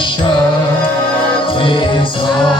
riche trésor.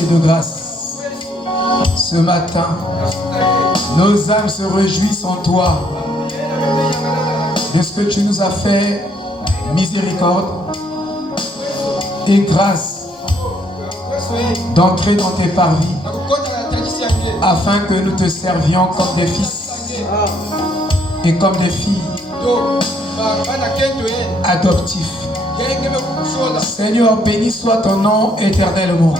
Et de grâce. Ce matin, nos âmes se réjouissent en toi de ce que tu nous as fait, miséricorde et grâce d'entrer dans tes parvis afin que nous te servions comme des fils et comme des filles adoptifs. Seigneur, béni soit ton nom éternellement,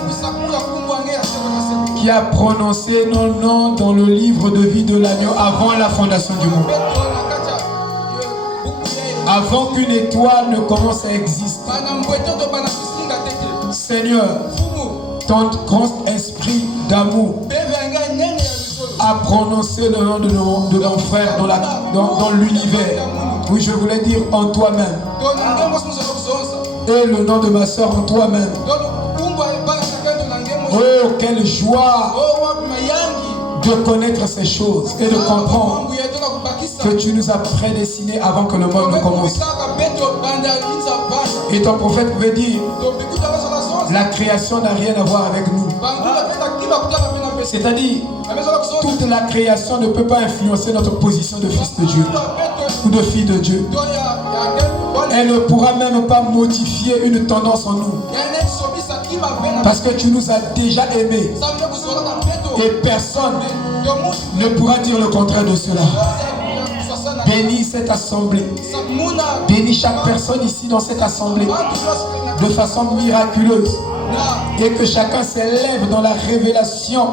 qui a prononcé nos noms dans le livre de vie de l'agneau avant la fondation du monde. Avant qu'une étoile ne commence à exister. Seigneur, ton grand esprit d'amour a prononcé le nom de mon frère dans l'univers. Oui, je voulais dire en toi-même. Et le nom de ma soeur en toi-même. Oh, quelle joie de connaître ces choses et de comprendre que tu nous as prédestinés avant que le monde ne commence. Et ton prophète pouvait dire, la création n'a rien à voir avec nous. C'est-à-dire, toute la création ne peut pas influencer notre position de fils de Dieu ou de fille de Dieu. Elle ne pourra même pas modifier une tendance en nous. Parce que tu nous as déjà aimés. Et personne ne pourra dire le contraire de cela. Bénis cette assemblée. Bénis chaque personne ici dans cette assemblée de façon miraculeuse. Et que chacun s'élève dans la révélation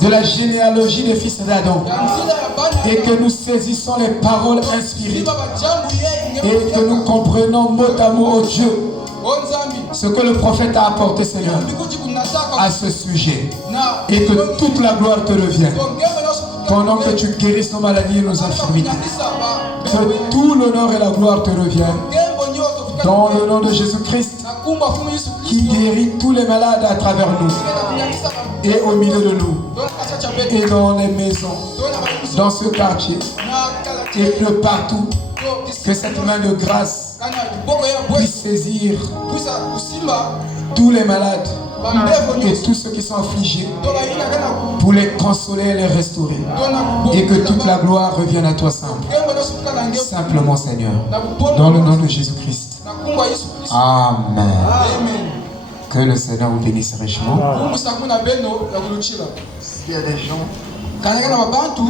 de la généalogie des fils d'Adam. Et que nous saisissons les paroles inspirées. Et que nous comprenons mot à mot, oh Dieu, ce que le prophète a apporté, Seigneur, à ce sujet. Et que toute la gloire te revienne. Pendant que tu guérisses nos maladies et nos infirmités. Que tout l'honneur et la gloire te reviennent. Dans le nom de Jésus-Christ, qui guérit tous les malades à travers nous. Et au milieu de nous. Et dans les maisons. Dans ce quartier. Et de partout. Que cette main de grâce puisse saisir tous les malades et tous ceux qui sont affligés, pour les consoler et les restaurer. Et que toute la gloire revienne à toi simplement Seigneur. Dans le nom de Jésus-Christ. Amen. Que le Seigneur vous bénisse richement. S'il y a des gens, ils peuvent entrer.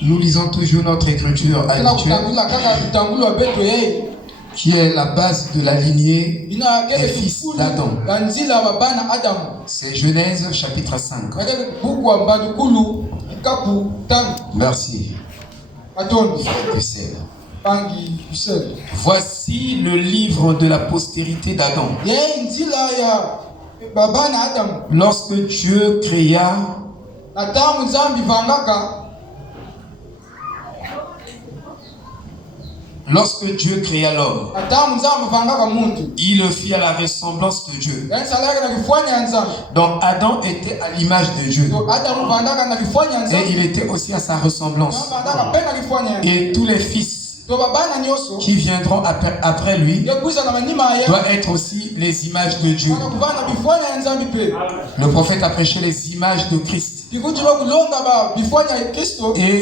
Nous lisons toujours notre écriture habituelle, qui est la base de la lignée des fils d'Adam. C'est Genèse chapitre 5. Merci. Voici le livre de la postérité d'Adam. Lorsque Dieu créa l'homme, il le fit à la ressemblance de Dieu. Donc Adam était à l'image de Dieu. Et il était aussi à sa ressemblance. Et tous les fils qui viendront après lui doivent être aussi les images de Dieu. Le prophète a prêché les images de Christ. Et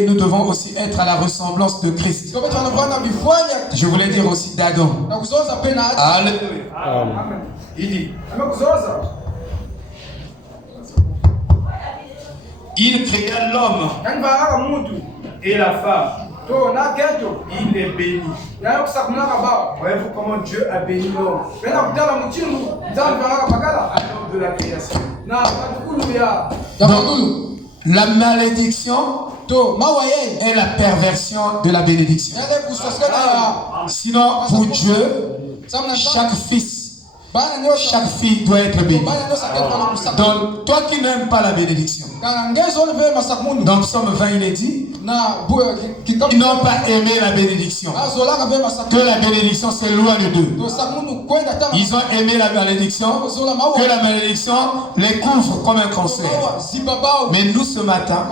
nous devons aussi être à la ressemblance de Christ. Je voulais dire aussi d'Adam. Alléluia. Il dit, il créa l'homme et la femme. Il est béni. Voyez-vous comment Dieu a béni l'homme de la création. Donc, la malédiction est la perversion de la bénédiction. Sinon, pour Dieu, chaque fille doit être bénie. Donc, toi qui n'aimes pas la bénédiction, dans Psaume 20, il est dit, ils n'ont pas aimé la bénédiction. Que la bénédiction s'éloigne d'eux. Ils ont aimé la malédiction, que la malédiction les couvre comme un cancer. Mais nous, ce matin,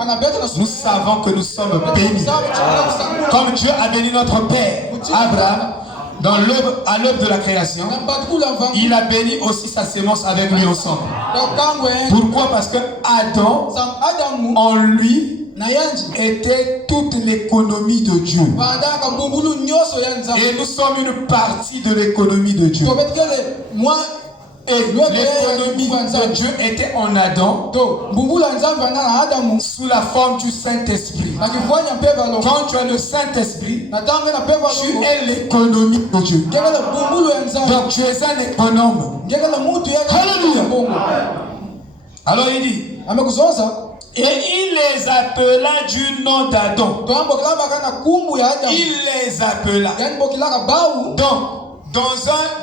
nous savons que nous sommes bénis. Comme Dieu a béni notre Père, Abraham, à l'aube de la création, il a béni aussi sa sémence avec lui ensemble. Pourquoi? Parce que Adam, en lui, était toute l'économie de Dieu. Et nous sommes une partie de l'économie de Dieu. Et l'économie de Dieu était en Adam sous la forme du Saint-Esprit. Quand tu as le Saint-Esprit, tu es l'économie de Dieu. Donc tu es un économe. Alléluia. Alors il dit, et il les appela du nom d'Adam. Il les appela. Donc,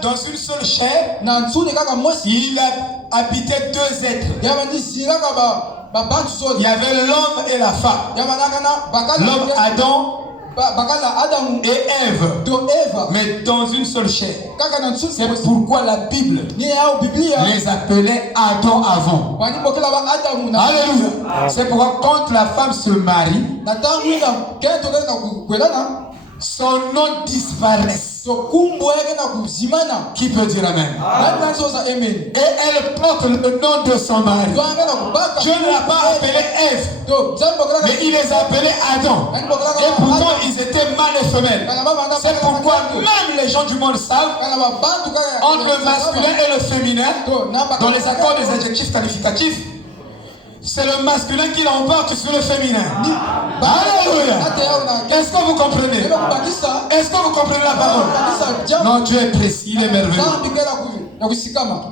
dans une seule chair, il a habité deux êtres. Il y avait l'homme et la femme. L'homme Adam et Ève. Mais dans une seule chair. C'est pourquoi la Bible les appelait Adam avant. Alléluia. C'est pourquoi quand la femme se marie, son nom disparaît. Qui peut dire Amen? Et elle porte le nom de son mari. Dieu ne l'a pas appelé Ève, mais il les appelait Adam. Et pourtant ils étaient mâles et femelles. C'est pourquoi même les gens du monde savent entre le masculin et le féminin, dans les accords des adjectifs qualificatifs, c'est le masculin qui l'emporte sur le féminin. Alléluia. Est-ce que vous comprenez? Est-ce que vous comprenez la parole? Non, Dieu est précis, il est merveilleux.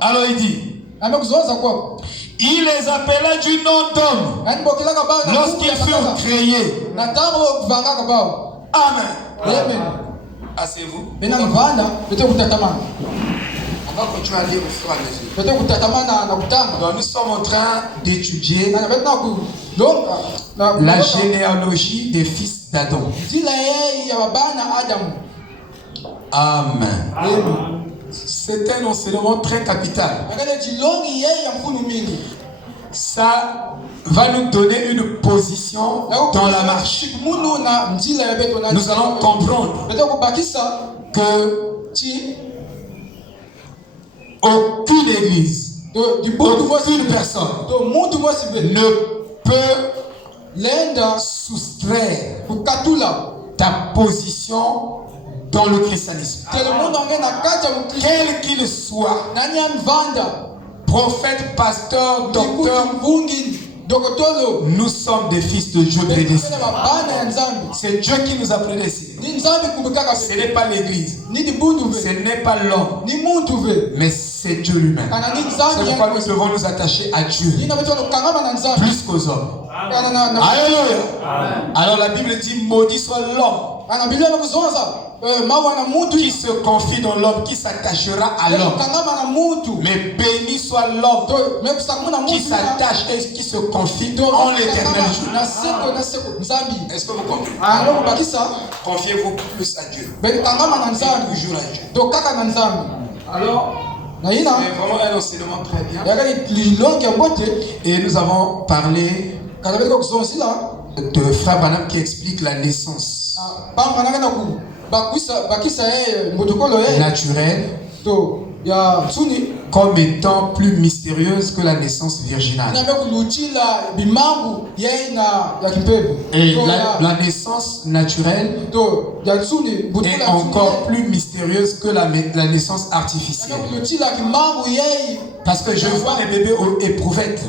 Alors il dit, il les appela du nom d'homme lorsqu'ils furent créés. Amen. Asseyez-vous. va continuer à lire au fur et à mesure. Donc Donc nous sommes en train d'étudier la généalogie des fils d'Adam. Amen. C'est un enseignement très capital. Ça va nous donner une position dans la marche. Nous allons comprendre que aucune église, aucune personne ne peut soustraire ta position dans le christianisme. Quel qu'il soit, prophète, pasteur, docteur, nous sommes des fils de Dieu prédestinés. C'est Dieu qui nous a prédestinés. Ce n'est pas l'église, ce n'est pas l'homme, mais c'est Dieu lui-même. C'est pourquoi nous devons nous attacher à Dieu plus qu'aux hommes. Alléluia. Alors la Bible dit maudit soit l'homme qui se confie dans l'homme, qui s'attachera à l'homme. Mais béni soit l'homme qui s'attache et qui se confie en l'éternel Dieu. Est-ce que vous comprenez? Confiez-vous plus à Dieu. Toujours à Dieu. Alors, c'est vraiment un enseignement très bien. Et nous avons parlé de Frère Branham qui explique la naissance naturelle comme étant plus mystérieuse que la naissance virginale. Et la naissance naturelle est encore plus mystérieuse que la naissance artificielle. Parce que je vois les bébés éprouvettes.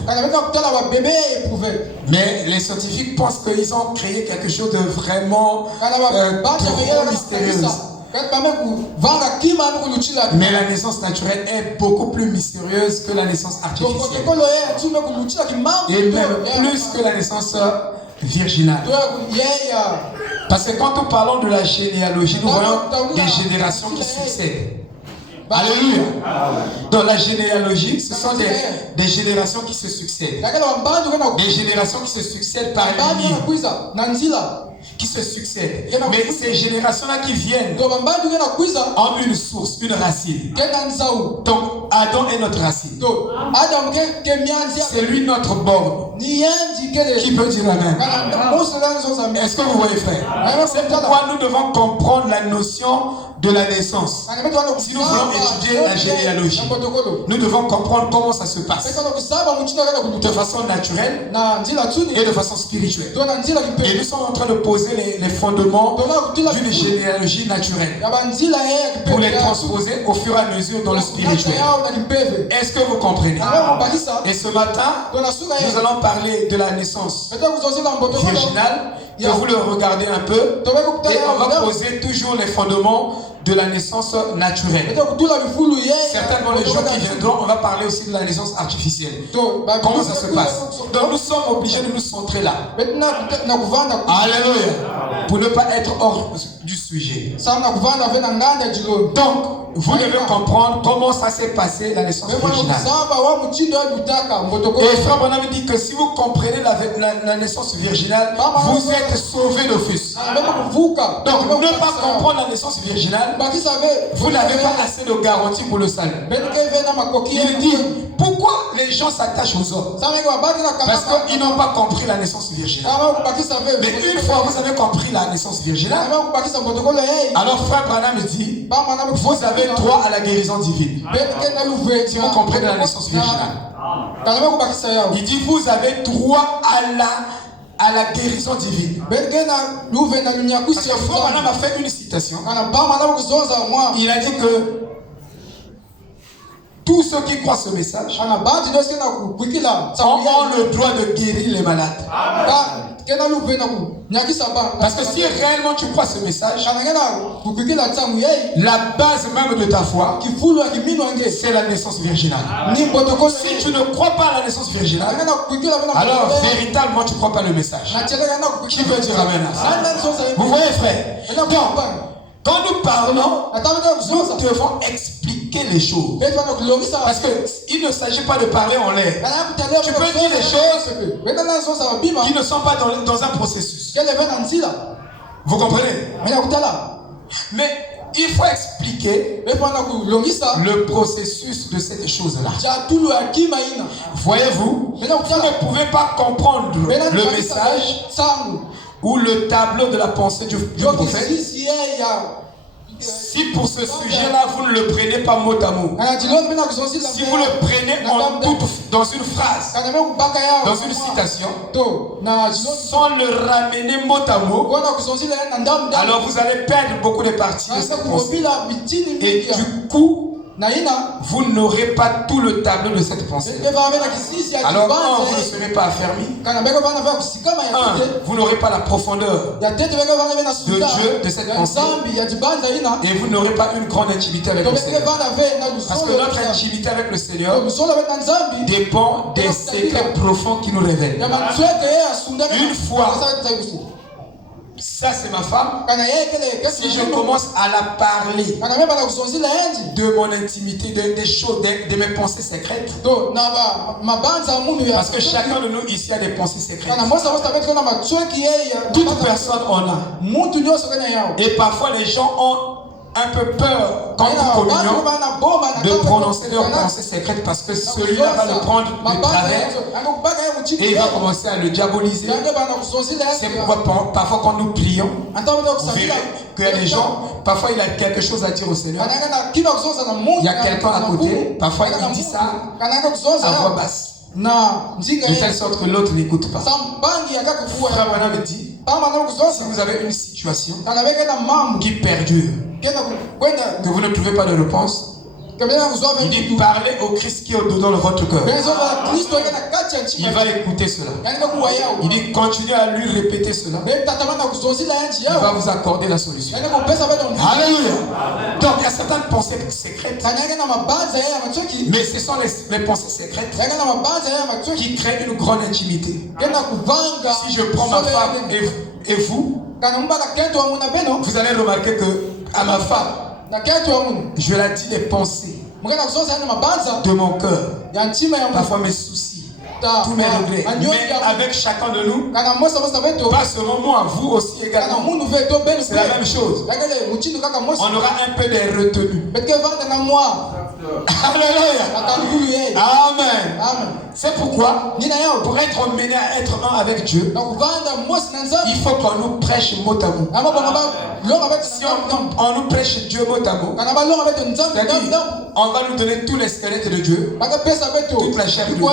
Mais les scientifiques pensent qu'ils ont créé quelque chose de vraiment trop mystérieux. Mais la naissance naturelle est beaucoup plus mystérieuse que la naissance artificielle. Et même plus que la naissance virginale. Parce que quand nous parlons de la généalogie, nous voyons des générations qui succèdent. Alléluia. Dans la généalogie, ce sont des générations qui se succèdent. Des générations qui se succèdent par lignée. Qui se succèdent. Mais ces générations-là qui viennent ont une source, une racine. Donc Adam est notre racine. C'est lui notre borne. Qui peut dire amen? Est-ce que vous voyez, frère? C'est pourquoi nous devons comprendre la notion de la naissance. Si nous voulons étudier la généalogie, nous devons comprendre comment ça se passe. De façon naturelle et de façon spirituelle. Et nous sommes en train de poser les fondements d'une généalogie naturelle pour les transposer au fur et à mesure dans le spirituel. Est-ce que vous comprenez? Et ce matin, nous allons parler de la naissance virginale. Que vous le regardez un peu et on va poser toujours les fondements de la naissance naturelle. Certainement les jours qui viendront, on va parler aussi de la naissance artificielle. Comment ça se passe? Donc nous sommes obligés de nous centrer là. Alléluia. Pour ne pas être hors du sujet. Donc, vous devez comprendre comment ça s'est passé la naissance virginale. Et Frère Branham dit que si vous comprenez la naissance virginale, vous êtes sauvés d'office. Donc, ne pas comprendre la naissance virginale, vous n'avez pas assez de garantie pour le salut. Il dit, pourquoi les gens s'attachent aux hommes? Parce qu'ils n'ont pas compris la naissance virginale. Mais une fois vous avez compris la naissance virginale, alors Frère Branham dit, vous avez droit à la guérison divine. Si vous comprenez la naissance virginale. Il dit, vous avez droit à la guérison divine. Parce que Frère Branham a fait une citation. Il a dit que tous ceux qui croient ce message ont le droit de guérir les malades. Parce que si réellement tu crois ce message, la base même de ta foi, c'est la naissance virginale. Si tu ne crois pas à la naissance virginale, alors véritablement tu ne crois pas le message. Qui peut dire amen à ça? Vous voyez, frère? Donc, Quand nous parlons, nous devons expliquer les choses. Parce qu'il ne s'agit pas de parler en l'air. Tu peux dire des choses qui ne sont pas dans un processus. Vous comprenez? Mais il faut expliquer le processus de cette chose-là. Voyez-vous, vous ne pouvez pas comprendre le message ou le tableau de la pensée du prophète si pour ce sujet-là vous ne le prenez pas mot à mot. Si vous le prenez dans une phrase, dans une citation, sans le ramener mot à mot, alors vous allez perdre beaucoup de parties de cette pensée. Et du coup, vous n'aurez pas tout le tableau de cette pensée. Alors, vous ne serez pas affermi. Vous n'aurez pas la profondeur de Dieu, de cette pensée. Et vous n'aurez pas une grande intimité avec le Seigneur. Parce que notre intimité avec le Seigneur dépend des secrets profonds qui nous révèlent. Une fois, ça c'est ma femme, si je commence à la parler de mon intimité, des choses, de mes pensées secrètes, parce que chacun de nous ici a des pensées secrètes. Toute personne en a. Et parfois les gens ont un peu peur quand nous communions de prononcer leurs pensées secrètes parce que celui-là va le prendre de travers et il va commencer à le diaboliser. C'est pourquoi parfois quand nous prions, vous verrez qu'il y a des gens, parfois il a quelque chose à dire au Seigneur. Il y a quelqu'un à côté, parfois il dit ça à voix basse. De telle sorte que l'autre n'écoute pas. Frère Branham me dit, si vous avez une situation qui perdure, que vous ne trouvez pas de réponse, il dit parlez au Christ qui est au-dedans de votre cœur. Il va écouter cela. Il dit continuez à lui répéter cela. Il va vous accorder la solution. Alléluia. Donc il y a certaines pensées secrètes. Mais ce sont les pensées secrètes qui créent une grande intimité. Si je prends ma femme et vous, vous allez remarquer que à ma femme, je la dis des pensées de mon cœur, parfois mes soucis, tous mes regrets. Mais avec chacun de nous, pas seulement moi, vous aussi également, c'est la même chose. On aura un peu de retenue. Alléluia. Amen. C'est pourquoi, pour être mené à être un avec Dieu, il faut qu'on nous prêche mot à mot. Si on nous prêche Dieu mot à mot, c'est-à-dire, on va nous donner tous les squelettes de Dieu, toute la chair de Dieu,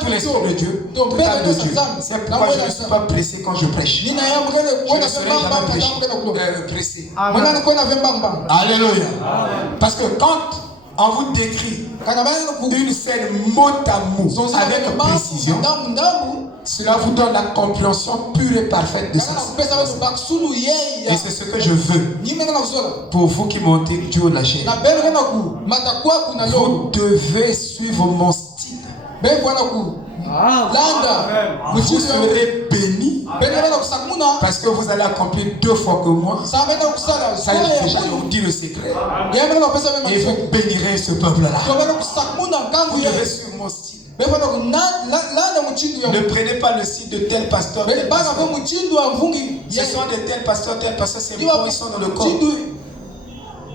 tout l'esprit de Dieu, toute l'âme de Dieu. C'est pourquoi je ne suis pas pressé quand je prêche. Je ne serai jamais pressé. Alléluia. Parce que quand on vous décrit une scène mot à mot avec précision, cela vous donne la compréhension pure et parfaite de ça. Et c'est ce que je veux pour vous qui montez du haut de la chaîne. Vous devez suivre mon style. Vous serez bénis parce que vous allez accomplir 2 fois que moi. Ça déjà je vous dis le secret. Et vous bénirez ce peuple-là. Vous devez suivre mon style. Ne prenez pas le site de tel pasteur. Ce sont de tel pasteur, c'est bon, ils sont dans le corps.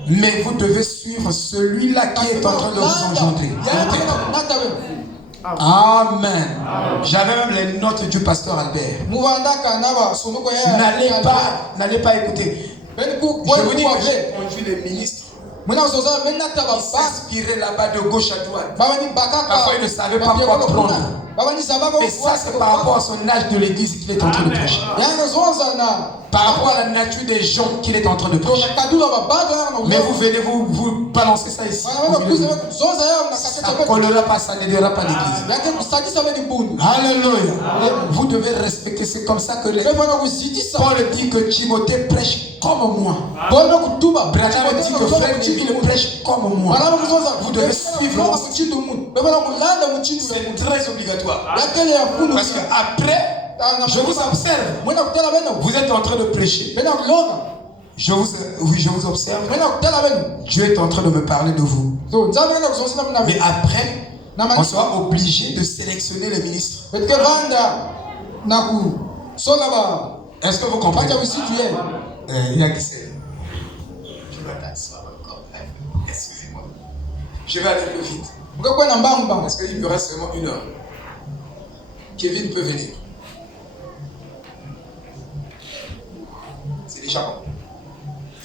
Mais vous devez suivre celui-là qui est en train de vous engendrer. Amen. J'avais même les notes du pasteur Albert. N'allez pas écouter. Je vous dis que j'ai conduit les ministres. Il s'inspirait là-bas de gauche à droite. Parfois il ne savait pas quoi prendre. Et ça c'est par rapport à son âge de l'église qu'il est en train de prêcher. Par rapport à la nature des gens qu'il est en train de prêcher. Mais vous venez vous balancer ça ici. Ça ne collera pas, ça n'aidera pas l'église. Alléluia. Vous devez respecter, c'est comme ça que Paul dit que Timothée prêche comme moi. Branham dit que frère Jimmy prêche comme moi. Vous devez suivre mon style. C'est très obligatoire. Parce qu'après, je vous observe. Vous êtes en train de prêcher. je vous observe. Dieu est en train de me parler de vous. Mais après, on sera obligé de sélectionner les ministres. Est-ce que vous comprenez? Il y a qui c'est? Je vais t'asseoir encore. Excusez-moi. Je vais aller plus vite. Parce qu'il me reste seulement 1 heure. Kevin peut venir. C'est déjà bon.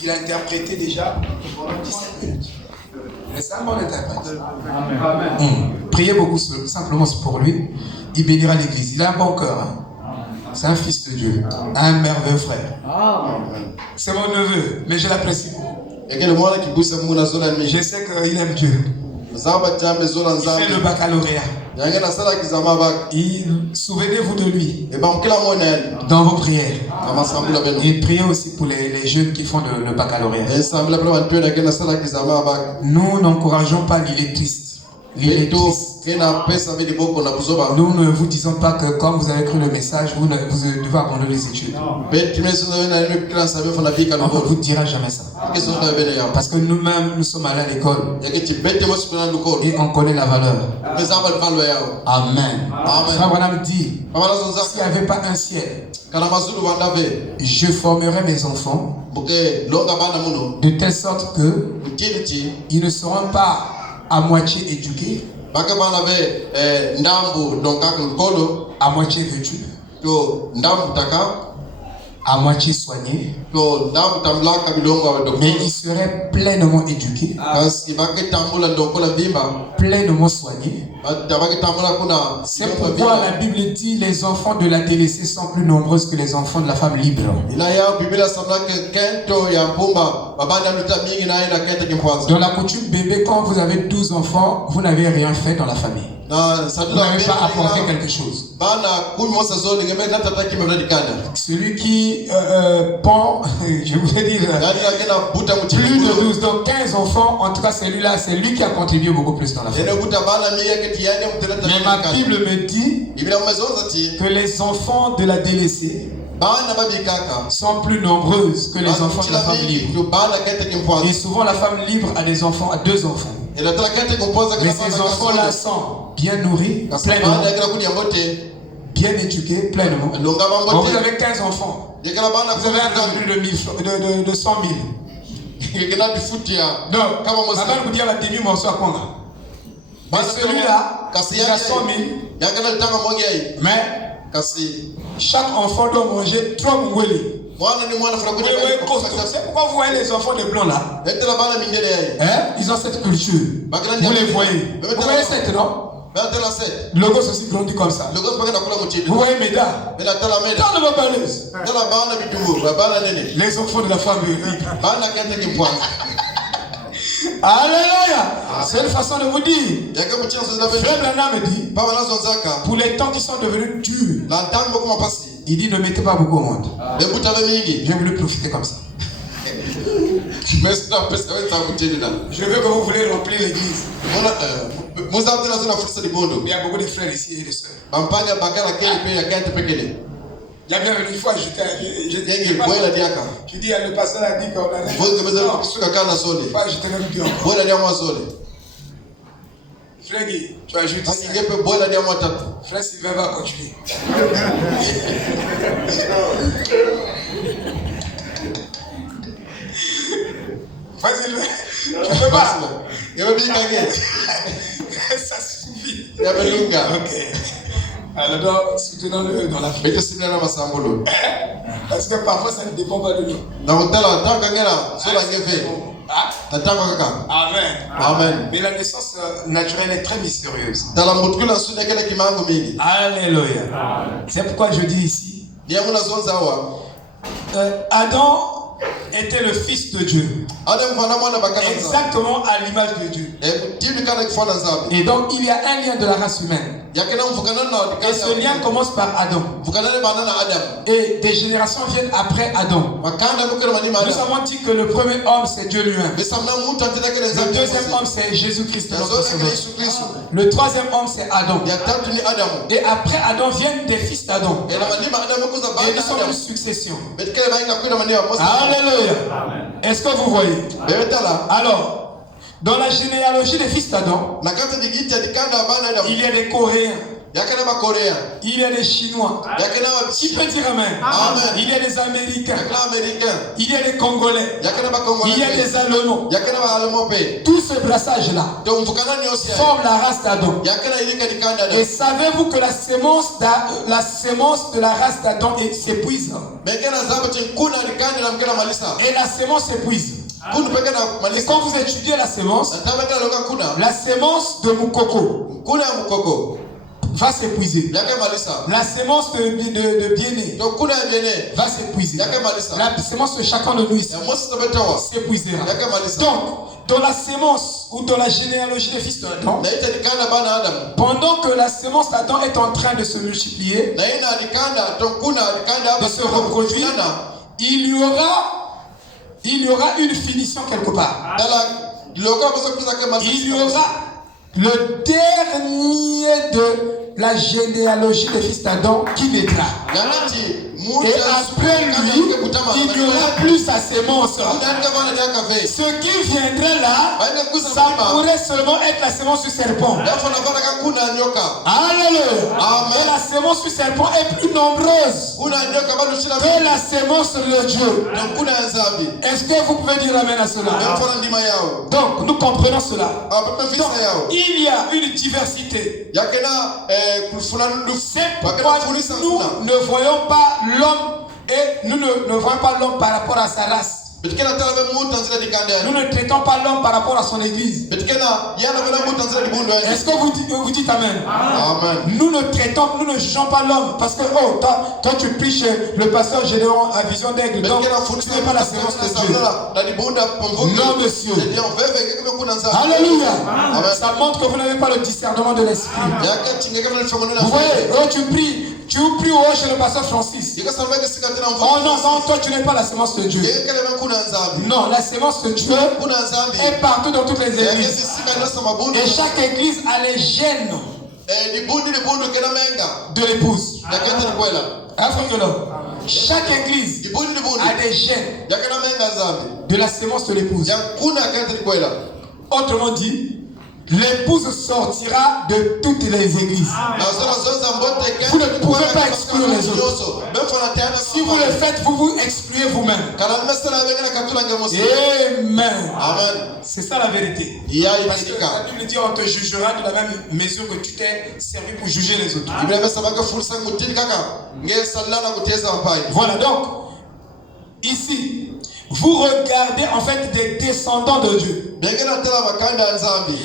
Il a interprété déjà pendant 17 minutes. Laissez-moi l'interprète. Priez beaucoup simplement pour lui. Il bénira l'église. Il a un bon cœur. Hein? C'est un fils de Dieu. Un merveilleux frère. C'est mon neveu, mais je l'apprécie beaucoup. Je sais qu'il aime Dieu. Il fait le baccalauréat. Souvenez-vous de lui dans vos prières. Et priez aussi pour les jeunes qui font le baccalauréat. Nous n'encourageons pas l'illettrisme. Nous ne vous disons pas que comme vous avez cru le message, vous devez abandonner les études. On ne vous dira jamais ça. Parce que nous-mêmes, nous sommes allés à l'école. Et on connaît la valeur. Amen. Abraham dit, s'il n'y avait pas un ciel, je formerai mes enfants de telle sorte que ils ne seront pas à moitié éduqués, à moitié vêtus, à moitié soignés, mais ils seraient pleinement éduqués, pleinement soignés. C'est pourquoi la Bible dit les enfants de la délaissée sont plus nombreux que les enfants de la femme libre. Dans la coutume bébé, quand vous avez 12 enfants, vous n'avez rien fait dans la famille. Vous n'avez pas apporté quelque chose. Celui qui pend, je voulais dire, plus de 12, donc 15 enfants, en tout cas celui-là, c'est lui qui a contribué beaucoup plus dans la famille. Mais ma Bible me dit que les enfants de la délaissée sont plus nombreuses que les enfants de la femme libre. Et souvent la femme libre a des enfants, a 2 enfants. Mais ces enfants-là sont bien nourris, pleinement, bien éduqués, pleinement. Bon, vous avez 15 enfants. Vous avez un revenu de 100 000. Donc, madame vous dit à la demi-morceau à quoi? Mais celui-là, il a 100 000. Mais chaque enfant doit manger 3 moueli. C'est pourquoi vous voyez les enfants de blanc là. Hein? Ils ont cette culture. Vous les voyez. Vous voyez cette, non? Le gosse aussi grandit comme ça. Vous voyez Méda? Dans le balaise. Les enfants de la famille. Alléluia. C'est une façon de vous dire. Frère Branham me dit, pour les temps qui sont devenus durs, il dit ne mettez pas beaucoup au monde. J'ai voulu profiter comme ça. Je veux que vous voulez remplir l'église. Il y a beaucoup de frères ici et de sœurs. Il y a bien une fois, je dis, le pasteur a dit qu'on allait. Je te l'ai dit encore. Frère Guy, tu ajoutes ça. Frère Sylvain va continuer. Vas-y, tu peux pas. Ça suffit. Ok. Alors, soutenons-le dans la foi. Parce que parfois, ça ne dépend pas de nous. Amen. Amen. Mais la naissance naturelle est très mystérieuse. Alléluia. C'est pourquoi je dis ici, Adam était le fils de Dieu. Exactement à l'image de Dieu. Et donc il y a un lien de la race humaine. Et ce lien commence par Adam. Et des générations viennent après Adam. Nous avons dit que le premier homme c'est Dieu lui-même. Le deuxième homme c'est Jésus-Christ notre Sauveur. Le troisième homme c'est Adam. Et après Adam viennent des fils d'Adam. Et nous sommes une succession. Alléluia. Est-ce que vous voyez? Alors, dans la généalogie des fils d'Adam, il y a des Coréens, il y a des Chinois, qui peut dire Amen? Il y a des Américains, il y a des Congolais, il y a des Allemands. Tout ce brassage-là forme la race d'Adam. Et savez-vous que la sémence de la race d'Adam s'épuise? Et la sémence s'épuise. Et quand vous étudiez la sémence de Moukoko va s'épuiser. La sémence de bien-né va s'épuiser. La sémence de chacun de nous ici s'épuisera. Donc, dans la sémence ou dans la généalogie des fils d'Adam, pendant que la sémence d'Adam est en train de se multiplier, de se reproduire, il y aura une finition quelque part. Il y aura le dernier de la généalogie des fils d'Adam qui naîtra. Et après lui, il n'y aura plus sa sémence. Ce qui viendrait là, ça pourrait seulement être la sémence du serpent. Alléluia. Et la sémence du serpent est plus nombreuse que la sémence de Dieu. Est-ce que vous pouvez dire Amen à cela? Donc, nous comprenons cela. Donc, il y a une diversité. C'est pourquoi nous ne voyons pas l'homme et nous ne voyons pas l'homme par rapport à sa race. Nous ne traitons pas l'homme par rapport à son église. Est-ce que vous dites Amen? Nous ne jugeons pas l'homme parce que toi tu pries chez le pasteur Gédéon à Vision d'Aigle. Donc tu n'es pas la sémence de Dieu. Non monsieur. Alléluia. Ça montre que vous n'avez pas le discernement de l'esprit. Vous voyez, tu pries chez le pasteur Francis. Oh non, toi tu n'es pas la sémence de Dieu. Non, la sémence de Dieu est partout dans toutes les églises. Et chaque église a les gènes de l'épouse. Chaque église a des gènes de la sémence de l'épouse. Autrement dit, l'épouse sortira de toutes les églises. Vous ne pouvez pas exclure les autres. Si vous le faites, vous vous excluez vous-même. Amen. C'est ça la vérité. Parce que la Bible dit on te jugera de la même mesure que tu t'es servi pour juger les autres. Voilà donc, ici, vous regardez en fait des descendants de Dieu.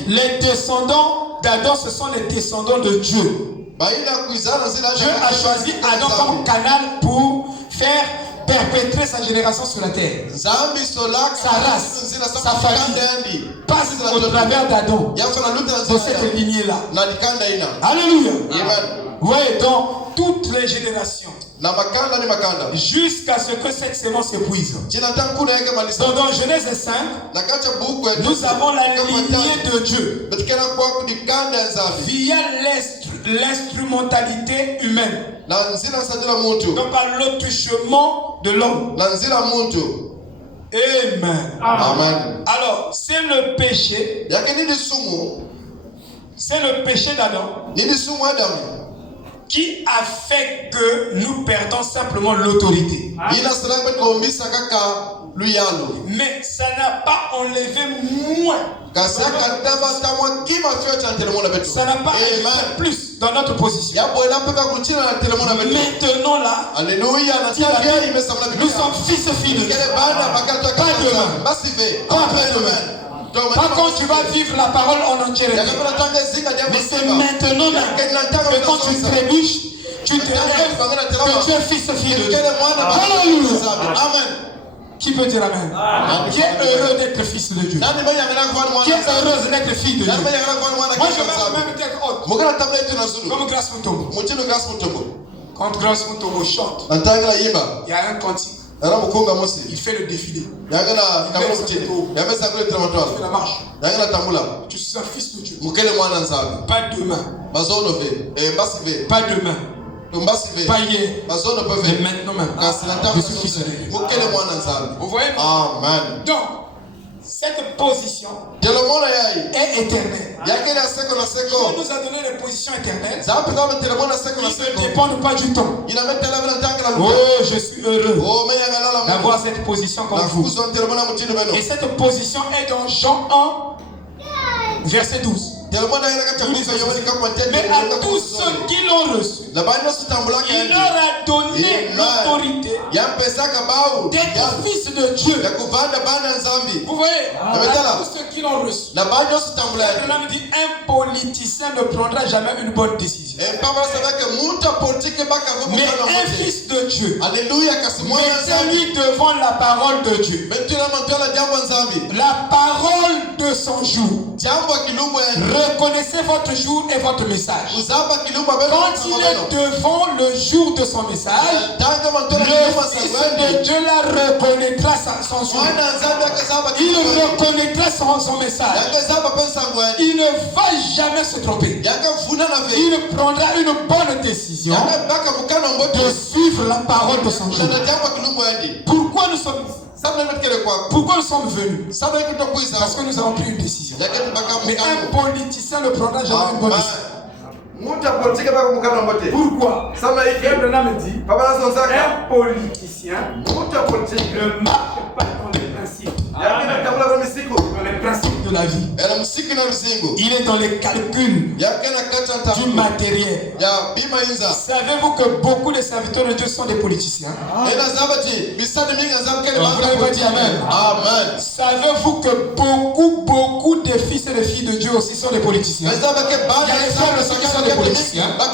Les descendants d'Adam, ce sont les descendants de Dieu. Dieu a choisi Adam comme canal pour faire perpétrer sa génération sur la terre. Sa race, sa famille passe au travers d'Adam, de cette lignée-là. Alléluia. Vous voyez, dans toutes les générations, jusqu'à ce que cette sémence s'épuise. Donc dans Genèse 5, nous avons la lignée de Dieu via l'instrumentalité humaine. Donc par l'attouchement de l'homme. Amen. Alors, c'est le péché. C'est le péché d'Adam qui a fait que nous perdons simplement l'autorité. Mais ça n'a pas enlevé moins. Ça n'a pas ajouté plus dans notre position. Maintenant là, nous sommes fils et filles de Dieu. Pas demain. Pas quand tu vas vivre la parole en entièreté. Mais c'est maintenant là que quand tu trébuches, tu te rêves que tu es fils et fille de Dieu. Alléluia. Qui peut dire Amen? Qui est heureux d'être fils de Dieu? Qui est heureuse d'être fille de Dieu? Moi je vais même être haute. Comme Grâce Mutombo. Quand Grâce Mutombo chante, il y a un cantique. Il fait le défilé. Il fait la marche. Tu suis un fils de Dieu. Pas demain. Pas demain. Pas hier. Mais maintenant même. Je suis fils de Dieu. Vous voyez? Amen. Donc, cette position est éternelle. Dieu nous a donné les positions éternelles qui ne dépendent pas du temps. Oh, je suis heureux d'avoir cette position comme vous. Et cette position est dans Jean 1, verset 12. Mais à tous ceux qui l'ont reçu, il leur a donné l'autorité d'être fils de Dieu. Vous voyez, à tous ceux qui l'ont reçu. L'homme dit, un politicien ne prendra jamais une bonne décision. Mais un fils de Dieu, mettez-lui devant la parole de Dieu, la parole de son jour. Reconnaissez votre jour et votre message. Quand il est devant le jour de son message, le Fils de Dieu la reconnaîtra son jour. Il reconnaîtra son message. Il ne va jamais se tromper. Il prendra une bonne décision de suivre la parole de son jour. Pourquoi nous sommes ici? Pourquoi nous sommes venus? Parce que nous avons pris une décision. Mais un politicien ne prendra jamais une bonne décision. Pourquoi? Abraham me dit, un politicien ne marche pas dans les principes. Dans les principes de la vie. Il est dans les calculs du matériel. Savez-vous que beaucoup de serviteurs de Dieu sont des politiciens? Vous n'avez pas dit Amen. Amen. Savez-vous que beaucoup de fils et de filles de Dieu aussi sont des politiciens? Il y a des frères et sœurs qui sont des politiciens. Oui,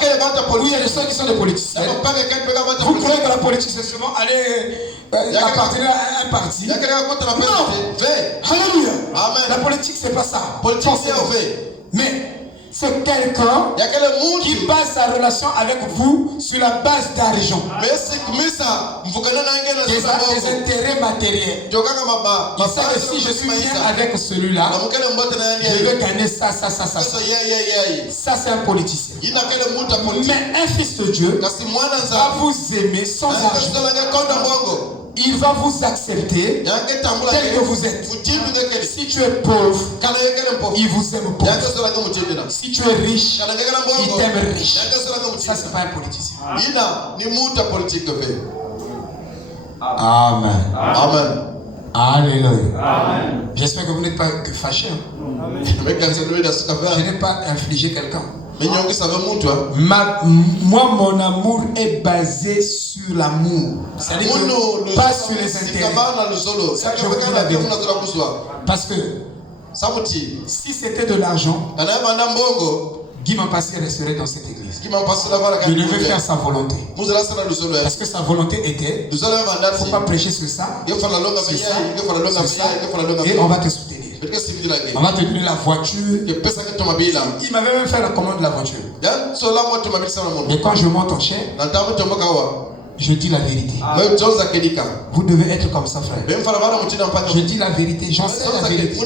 il y a des sœurs qui sont des politiciens. Vous croyez que la politique c'est seulement aller appartenir à un parti? Non. Alléluia. Amen. La politique c'est pas ça. Mais c'est quelqu'un qui base sa relation avec vous sur la base d'argent. Des intérêts matériels. Il sait que si je suis bien avec celui-là, je vais gagner ça. Ça c'est un politicien. Mais un fils de Dieu va vous aimer sans argent. Il va vous accepter tel que vous êtes. Si tu es pauvre, il vous aime pauvre. Si tu es riche, il t'aime riche. Ça, c'est pas un politicien. Amen. Amen. Alléluia. J'espère que vous n'êtes pas fâchés. Je n'ai pas infligé quelqu'un. Moi, mon amour est basé sur l'amour. C'est-à-dire que pas sur les intérêts. Ça, je vous dis la vérité. Parce que si c'était de l'argent, Guy Mampassi resterait dans cette église. Il devait faire sa volonté. Parce que sa volonté était, il ne faut pas prêcher sur ça, sur ça, et on va te soutenir. On va te donner la voiture. Il m'avait même fait la commande de la voiture. Mais quand je monte en chair, je dis la vérité. Vous devez être comme ça, frère. Je dis la vérité, j'en sais la vérité.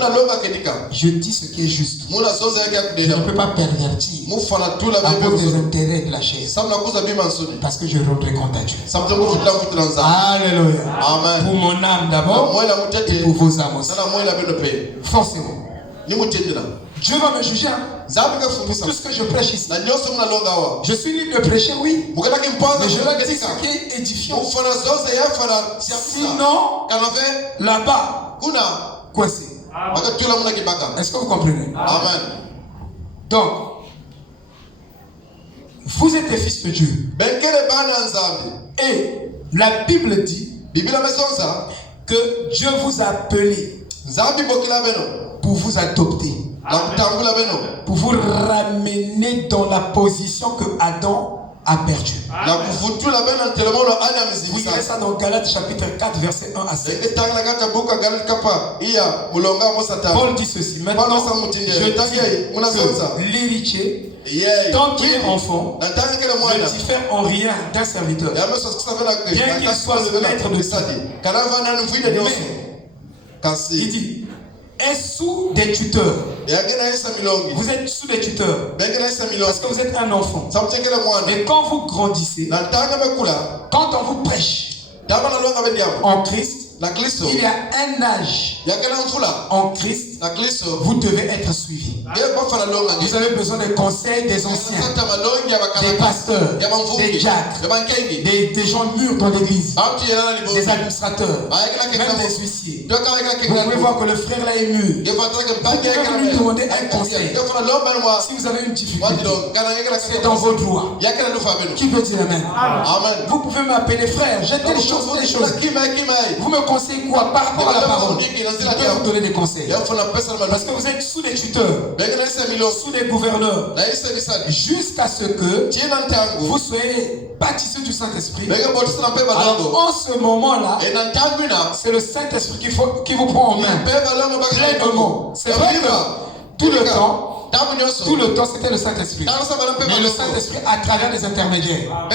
Je dis ce qui est juste. Je ne peux pas pervertir à cause des intérêts de la chair. Parce que je rendrai compte à Dieu. Alléluia. Amen. Pour mon âme d'abord et pour vos âmes aussi. Forcément. Dieu va me juger pour tout ce que je prêche ici. Je suis libre de prêcher, oui. Mais je vais dire ce qui est édifiant. Sinon, là-bas, coincé. Est-ce que vous comprenez? Amen. Donc, vous êtes des fils de Dieu. Et la Bible dit que Dieu vous a appelé pour vous adopter. Pour vous ramener dans la position que Adam a perdu. Vous lirez ça dans Galates chapitre 4 verset 1 à 7. Paul dit ceci. Maintenant, je dis que l'héritier, tant qu'il est enfant, ne diffère en rien d'un serviteur, bien qu'il soit le maître de ça. Il dit, est sous des tuteurs. Vous êtes sous des tuteurs parce que vous êtes un enfant. Mais quand vous grandissez, quand on vous prêche en Christ, il y a un âge en Christ, vous devez être suivi. Vous avez besoin des conseils des anciens, des pasteurs, des diacres, des gens mûrs dans l'église, des administrateurs, même des huissiers. Vous pouvez voir que le frère là est mûr. Vous pouvez lui demander un conseil. Si vous avez une difficulté, c'est dans vos droits. Qui peut dire amen? Vous pouvez m'appeler frère, j'ai telle chose, telle chose. Vous me conseillez quoi par rapport à la parole? Je peux vous donner des conseils. Parce que vous êtes sous les tuteurs, sous les gouverneurs, jusqu'à ce que vous soyez baptisés du Saint-Esprit. Alors, en ce moment-là, c'est le Saint-Esprit qui vous prend en main. Pleinement. C'est vrai que tout le temps, c'était le Saint-Esprit. Mais le Saint-Esprit à travers des intermédiaires.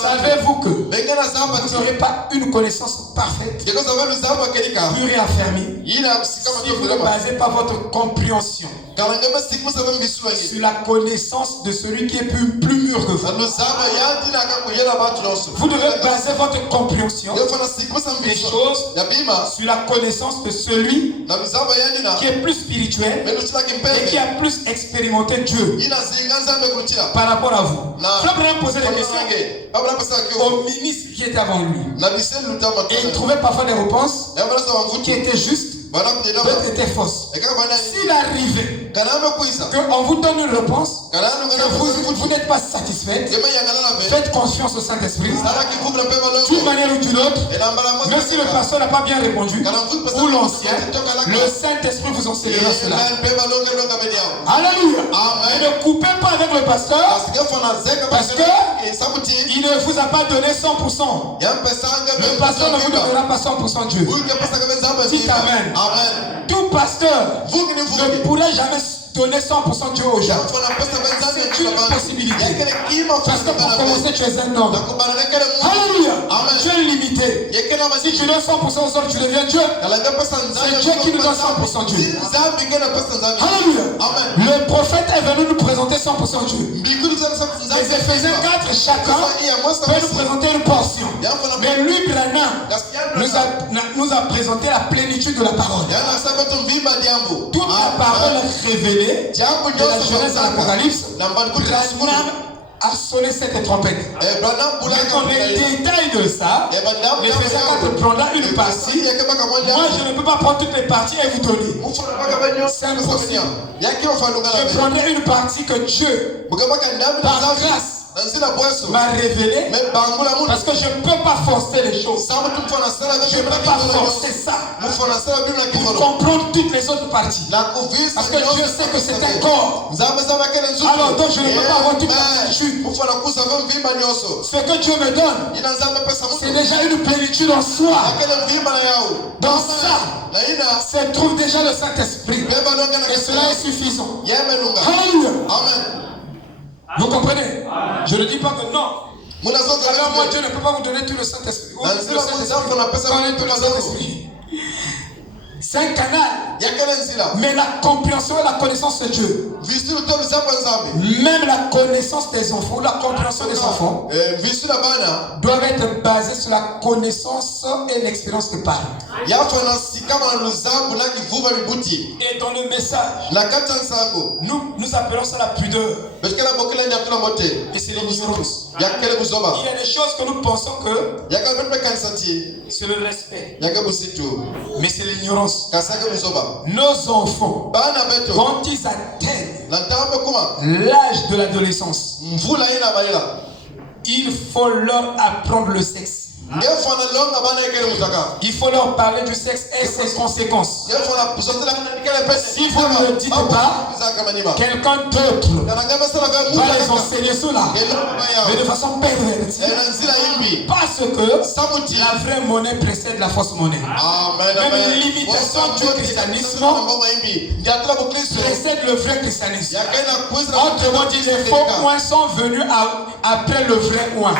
Savez-vous que vous n'aurez pas une connaissance parfaite, pure et affermie, si vous ne basez pas votre compréhension sur la connaissance de celui qui est plus mûr que vous. Vous devez baser votre compréhension des choses sur la connaissance de celui qui est plus spirituel et qui a plus expérimenté Dieu par rapport à vous. Abraham posait des questions au ministre qui était avant lui. Et il trouvait parfois des réponses qui étaient justes, d'autres étaient fausses. S'il arrivait qu'on vous donne une réponse, que vous n'êtes pas satisfait, faites confiance au Saint-Esprit. D'une manière ou d'une autre, même si le pasteur n'a pas bien répondu, ou l'ancien, le Saint-Esprit vous enseignera cela. Alléluia. Et ne coupez pas avec le pasteur, parce qu'il ne vous a pas donné 100%. Le pasteur ne vous donnera pas 100% Dieu. Dites Amen. Tout pasteur ne pourrait jamais donner 100% Dieu aux gens. C'est une possibilité. Parce que pour commencer, tu es un homme. Alléluia. Tu es limité. Si tu donnes 100% aux autres, tu deviens Dieu. C'est Dieu qui nous donne 100% Dieu. Alléluia. Le prophète est venu nous présenter 100% Dieu. Les Éphésiens 4, chacun peut nous présenter une portion. Mais lui, Branham, nous a présenté la plénitude de la parole. Toute la parole révélée de la Genèse à l'Apocalypse, Branham a sonné cette trompette. Mais dans les détails de ça, l'Éphésiens 4 prendra une partie. Moi, je ne peux pas prendre toutes les parties et vous donner. C'est impossible. Je prendrai une partie que Dieu, par grâce, m'a révélé, parce que je ne peux pas forcer les choses. Je ne peux pas forcer ça pour comprendre toutes les autres parties. Parce que Dieu sait que c'est un corps. Alors donc je ne peux pas avoir toute la plénitude. Ce que Dieu me donne, c'est déjà une plénitude en soi. Dans ça se trouve déjà le Saint-Esprit. Et cela est suffisant. Alléluia. Vous comprenez? Je ne dis pas que non. Alors moi, Dieu ne peut pas vous donner tout le Saint-Esprit. C'est un canal. Mais la compréhension et la connaissance de Dieu, même la connaissance des enfants, la compréhension des enfants, doivent être basées sur la connaissance et l'expérience de Paul. Et dans le message, nous appelons ça la pudeur. Et c'est l'ignorance. Il y a des choses que nous pensons que c'est le respect. Mais c'est l'ignorance. Nos enfants, quand ils atteignent l'âge de l'adolescence, il faut leur apprendre le sexe. Il faut leur parler du sexe et ses conséquences. Si vous ne le dites pas, quelqu'un d'autre va les enseigner cela, mais de façon pervertie, parce que la vraie monnaie précède la fausse monnaie. Même l'imitation du christianisme précède le vrai christianisme. Autrement dit, les faux oins sont venus après le vrai oin.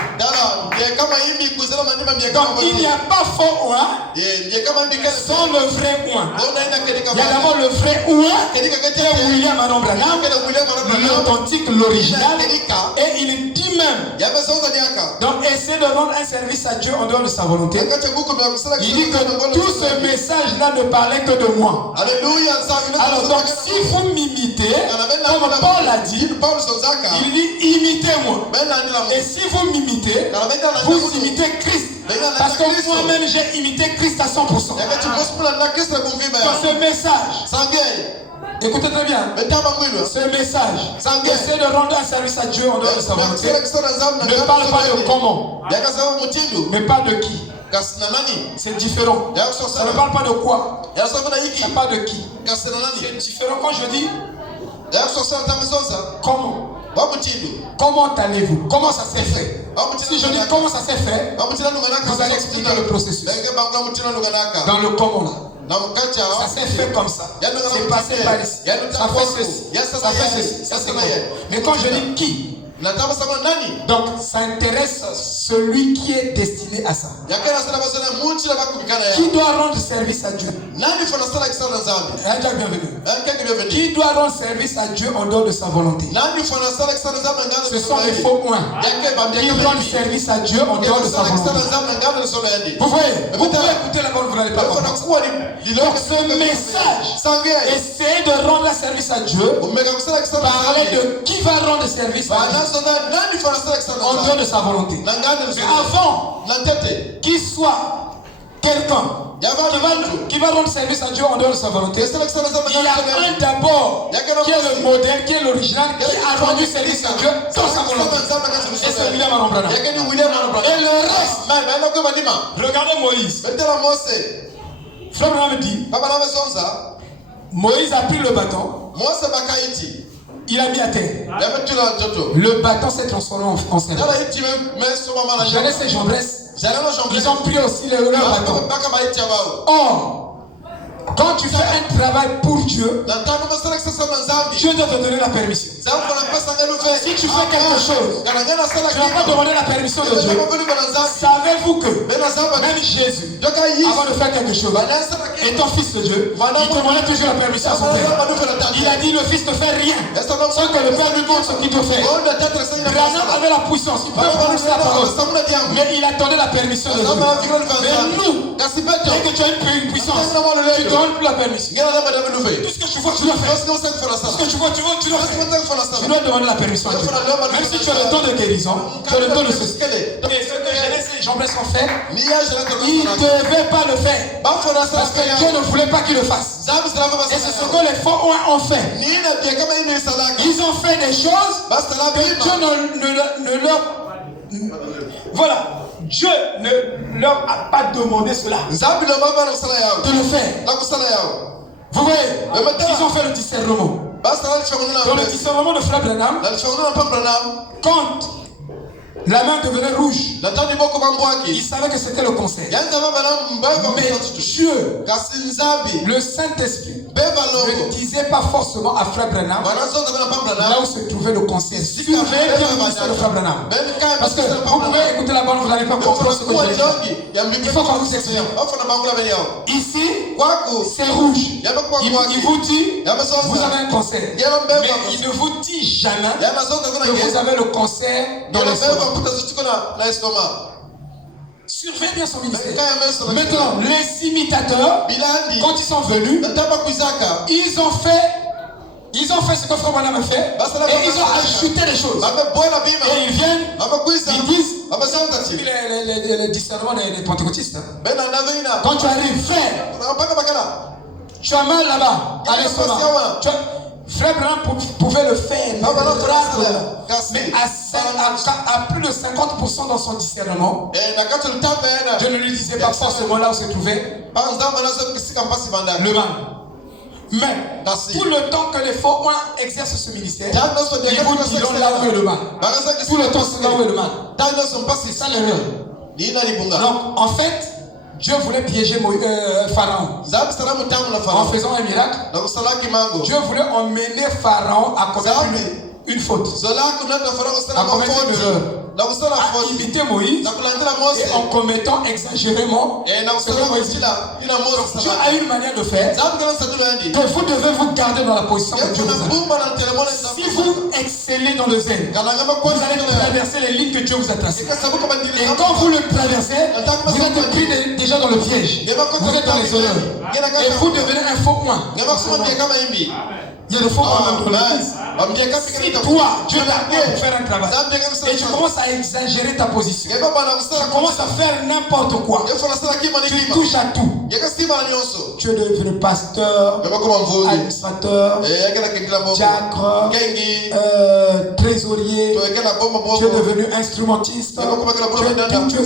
Donc il n'y a pas faux oin sans le vrai oin. Il y a d'abord le vrai oin qui est William Aron Branham, l'authentique, l'original, et il dit même, donc essayer de rendre un service à Dieu en dehors de sa volonté. Il dit que tout ce message-là ne parlait que de moi. Alors donc si vous m'imitez, comme Paul a dit, il dit imitez-moi. Et si vous m'imitez, vous imitez Christ. Parce que moi-même j'ai imité Christ à 100%. Donc ce message, écoutez très bien, ce message, essayer de rendre un service à Dieu en dehors de sa volonté, ne parle pas de comment, mais parle de qui. C'est différent. Ça ne parle pas de quoi, ça parle de qui. C'est différent quand je dis comment. Comment allez-vous? Comment ça s'est fait? Si je dis comment ça s'est fait, vous allez expliquer le processus. Dans le comment là. Ça s'est fait comme ça. C'est passé par ici. Ça fait ceci. Ça fait ceci. Ça c'est quoi? Mais quand je dis qui, donc ça intéresse celui qui est destiné à ça. Qui doit rendre service à Dieu? Qui doit rendre service à Dieu en dehors de sa volonté? Ce sont les faux oins qui rendent service à Dieu en dehors de sa volonté. Vous voyez, vous pouvez écouter la bonne, vous n'allez pas comprendre. Donc ce message, essayez de rendre service à Dieu, parler de qui va rendre service à Dieu en dehors de sa volonté. Mais avant qu'il soit quelqu'un qui va rendre service à Dieu en dehors de sa volonté, il y a un d'abord qui est le modèle, qui est l'original, qui a rendu service à Dieu dans sa volonté. Et c'est William Aron Branham. Et le reste, regardez Moïse. Frère Branham dit, Moïse a pris le bâton, il a mis à terre. Le bâton s'est transformé en serpent. Genès et Jambres, ils ont pris aussi leur bâton. Or, quand tu fais un travail pour Dieu, Dieu doit te donner la permission. Si tu fais quelque chose, tu n'as pas demandé la permission de Dieu. Savez-vous que même Jésus, avant de faire quelque chose, étant fils de Dieu, il demandait toujours la permission à son Père. Il a dit le fils ne fait rien sans que le Père lui montre ce qu'il doit faire. Branham avait la puissance, il peut prononcer la parole, mais il attendait la permission de Dieu. Mais nous, dès que tu as une puissance, tu donnes plus la permission. Tout ce que tu vois, tu dois faire. Tout ce que tu vois, tu dois faire. Tu dois demander la permission à Dieu. Même si tu as le don de guérison, tu as le don de ceci. Et ce que Genès et Jambres ont fait, ils ne devaient pas le faire. Parce que Dieu ne voulait pas qu'ils le fassent. Et c'est ce que les faux ont fait. Ils ont fait des choses que Dieu ne leur... Voilà. Dieu ne leur a pas demandé cela. De le faire. Vous voyez, ils ont fait le discernement. Dans le discernement de Frère Branham, quand la main devenait rouge, il savait que c'était le conseil. Mais Dieu, le Saint-Esprit, ne disait pas forcément à Frère Branham là où se trouvait le conseil. Surveillez bien le ministère de Frère Branham. Parce que vous pouvez écouter la bande, vous n'allez pas comprendre ce que je dis. Il faut qu'on vous explique. Ici, c'est rouge. Il vous dit, vous avez un conseil. Mais il ne vous dit jamais que vous avez le conseil dans l'estomac. Surveillez bien son ministère. Maintenant, les imitateurs, quand ils sont venus, ils ont fait ce que Frère Branham a fait et ils ont ajouté des choses. Et ils viennent, ils disent, les discernements des pentecôtistes. Quand tu arrives, frère, tu as mal là-bas, à l'estomac. Frère Branham pouvait le faire, mais à plus de 50% dans son discernement. Je ne lui disais pas forcément là où se trouvait le mal. Mais tout le temps que les faux oins exercent ce ministère, ils vous diront là où est le mal. Tout le temps, c'est là où est le mal. C'est ça l'erreur. Donc, en fait, Dieu voulait piéger Pharaon. En faisant un miracle, Dieu voulait emmener Pharaon à commettre une faute, à commettre une erreur, à imiter Moïse et en commettant exagérément ce que Moïse dit. Donc Dieu a une manière de faire que vous devez vous garder dans la position que Dieu vous a. Si vous excellez dans le zèle, vous allez traverser les lignes que Dieu vous a tracées. Et quand vous le traversez, vous êtes pris déjà dans le piège. Vous êtes dans les erreurs. Et vous devenez un faux point. Il y a des faux points dans l'église. Si toi, Dieu t'a appelé pour faire un travail et tu commences à exagérer ta position, tu commences à faire n'importe quoi, tu touches à tout. Tu es devenu pasteur, administrateur, diacre, trésorier, tu es devenu instrumentiste, tu es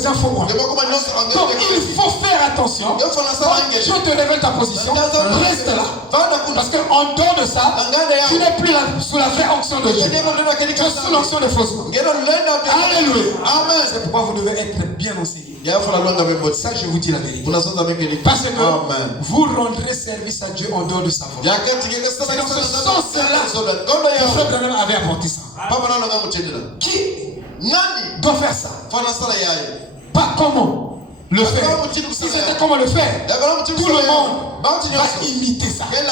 un faux point. Donc il faut faire attention. Quand Dieu te révèle ta position, reste là. Parce qu'en dehors de ça, tu n'es plus sous la vraie onction de Dieu. Tu es sous l'onction de faussement. Alléluia. Amen. C'est pourquoi vous devez être bien enseigné. Ça, je vous dis la vérité. Parce que vous rendrez service à Dieu en dehors de sa volonté. C'est dans ce sens-là que Frère Branham avait apporté ça. Qui doit faire ça? Pas comment le faire. Si c'était comment le faire, tout le monde va imiter ça et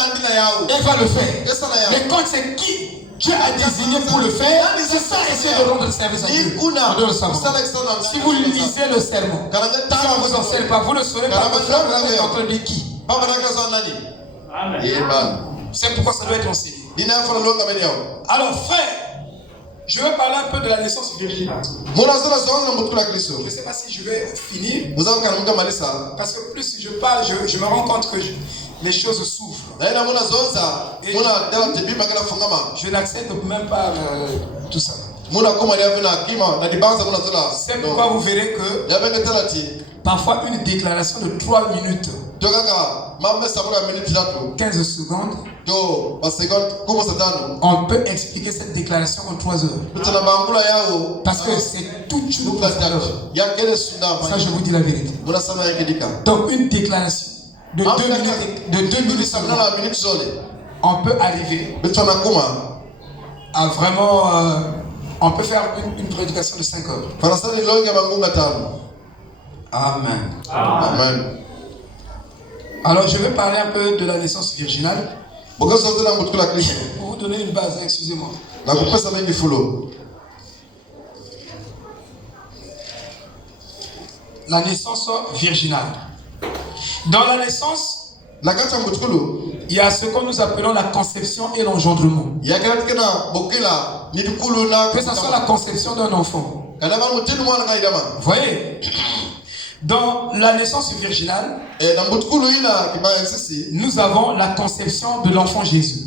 va le faire. Mais quand c'est qui Dieu a désigné pour le faire, c'est ça, essayer de rendre le service à Dieu. Si vous lisez le sermon, si on ne vous enseigne pas, vous ne saurez pas que Frère Branham est en train de qui. C'est pourquoi ça doit être enseigné. Alors frère, je vais parler un peu de la naissance virginale. Je ne sais pas si je vais finir. Parce que plus je parle, je me rends compte que les choses souffrent. Et je n'accepte même pas tout ça. C'est pourquoi vous verrez que parfois une déclaration de 3 minutes, 15 secondes, on peut expliquer cette déclaration en 3 heures. Parce que c'est toute une profondeur. Ça, je vous dis la vérité. Donc, une déclaration de 2 minutes, on peut arriver à vraiment... on peut faire une prédication de 5 heures. Amen. Amen. Alors, je vais parler un peu de la naissance virginale. Pour vous donner une base, excusez-moi. La naissance virginale. Dans la naissance, il y a ce que nous appelons la conception et l'engendrement. Que ce soit la conception d'un enfant. Vous voyez, dans la naissance virginale, nous avons la conception de l'enfant Jésus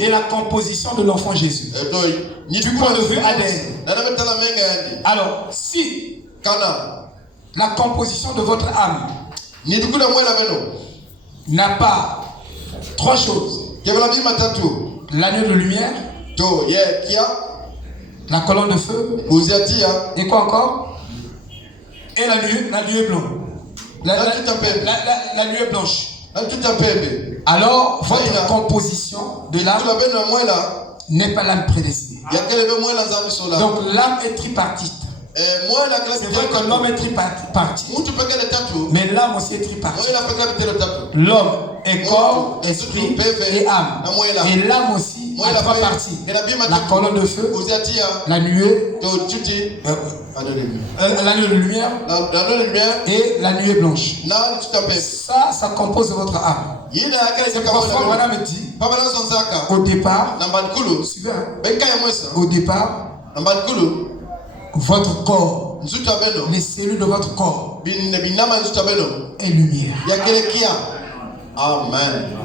et la composition de l'enfant Jésus du point de vue ADN. Alors, si la composition de votre âme n'a pas 3 choses: l'agneau de lumière, la colonne de feu, et quoi encore? Et la nuée blanche. La nuée blanche. Alors, votre composition de l'âme n'est pas l'âme prédestinée. Donc, l'âme est tripartite. C'est vrai que l'homme est tripartite, mais l'âme aussi est tripartite. L'homme est corps, esprit et âme. Et l'âme aussi a 3 parties: la colonne de feu, la nuée, l'agneau de lumière et la nuée blanche. Ça compose votre âme. C'est pourquoi Frère Branham me dit, au départ, suivez, au départ, votre corps, les cellules de votre corps est lumière. Amen.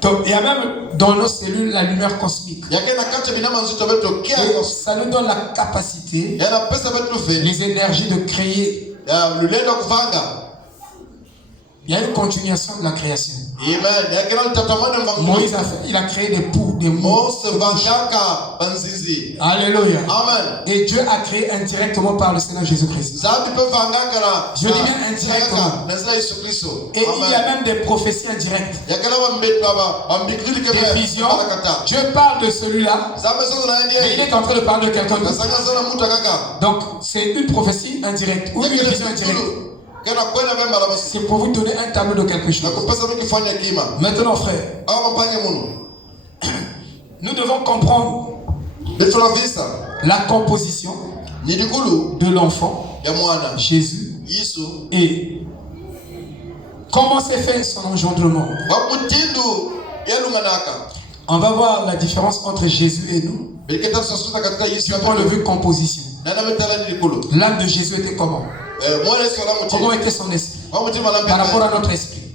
Donc, il y a même dans nos cellules la lumière cosmique. Et ça nous donne la capacité, les énergies de créer. Il y a une continuation de la création. Moïse il a créé des poux, des monstres. Alléluia. Amen. Et Dieu a créé indirectement par le Seigneur Jésus-Christ. Je dis bien indirectement. Et il y a même des prophéties indirectes. Des visions. Dieu parle de celui-là, mais il est en train de parler de quelqu'un d'autre. Donc c'est une prophétie indirecte ou une vision indirecte. C'est pour vous donner un tableau de quelque chose. Maintenant, frère, nous devons comprendre la composition de l'enfant Jésus et comment s'est fait son engendrement. On va voir la différence entre Jésus et nous du point de vue composition. L'âme de Jésus était comment? Comment était son esprit par rapport à notre esprit?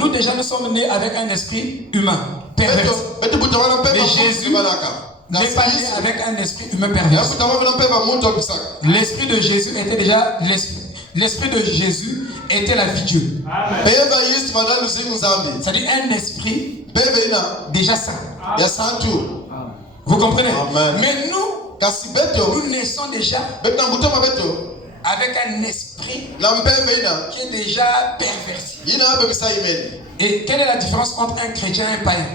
Nous déjà nous sommes nés avec un esprit humain pervers. Mais Jésus n'est pas né avec un esprit humain pervers. L'esprit de Jésus était déjà l'esprit de Jésus était la vie de Dieu. C'est-à-dire un esprit déjà saint. Vous comprenez? Mais nous naissons déjà avec un esprit qui est déjà perverti. Et quelle est la différence entre un chrétien et un païen?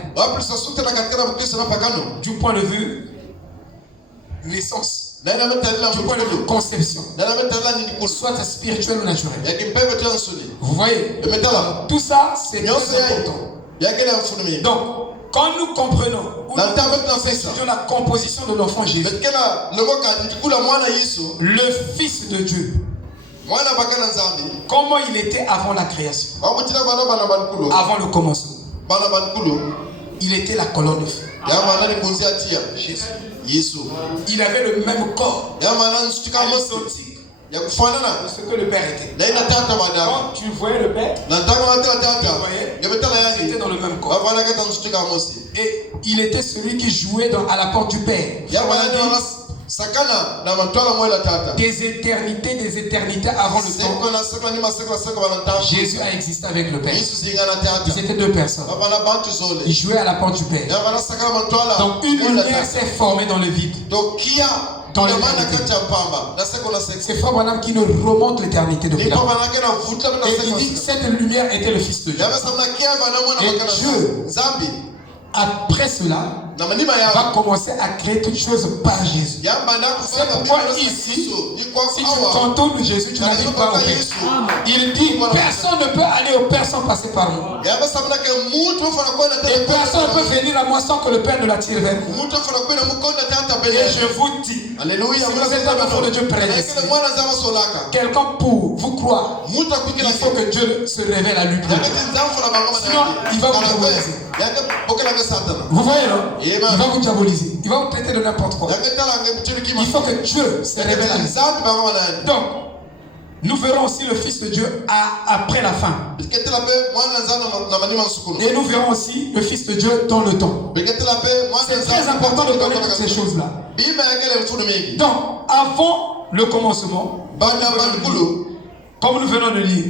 Du point de vue naissance, du point de vue conception, soit spirituel ou naturel. Vous voyez? Tout ça, c'est très important. Donc, quand nous comprenons la composition de l'enfant Jésus, le Fils de Dieu, comment il était avant la création, avant le commencement, il était la colonne de feu. Jésus. Il avait le même corps, identique de ce que le Père était. Quand tu voyais le Père, il était dans le même corps. Et il était celui qui jouait à la porte du Père. Des éternités avant le temps, Jésus a existé avec le Père. Ils étaient deux personnes. Ils jouaient à la porte du Père. Donc une lumière s'est formée dans le vide. Dans l'éternité. C'est Frère Branham qui nous remonte l'éternité de Pilato. Et il dit que cette lumière était le Fils de Dieu. Et Dieu, après cela, va commencer à créer toutes choses par Jésus. C'est pourquoi ici, si tu contournes Jésus, tu n'arrives pas au Père. Il dit, personne ne peut aller au Père sans passer par moi. Et personne ne peut venir à moi sans que le Père ne l'attire vers moi. Et je vous dis, si vous êtes un enfant de Dieu prédestiné, quelqu'un pour vous croire, il faut que Dieu se révèle à lui. Sinon, il va vous diaboliser. Vous voyez, non? Il va vous diaboliser. Il va vous traiter de n'importe quoi. Il faut que Dieu se révèle à lui. Donc, nous verrons aussi le Fils de Dieu après la fin. Et nous verrons aussi le Fils de Dieu dans le temps. C'est très important de connaître toutes ces choses-là. Donc, avant le commencement, comme nous venons de lire,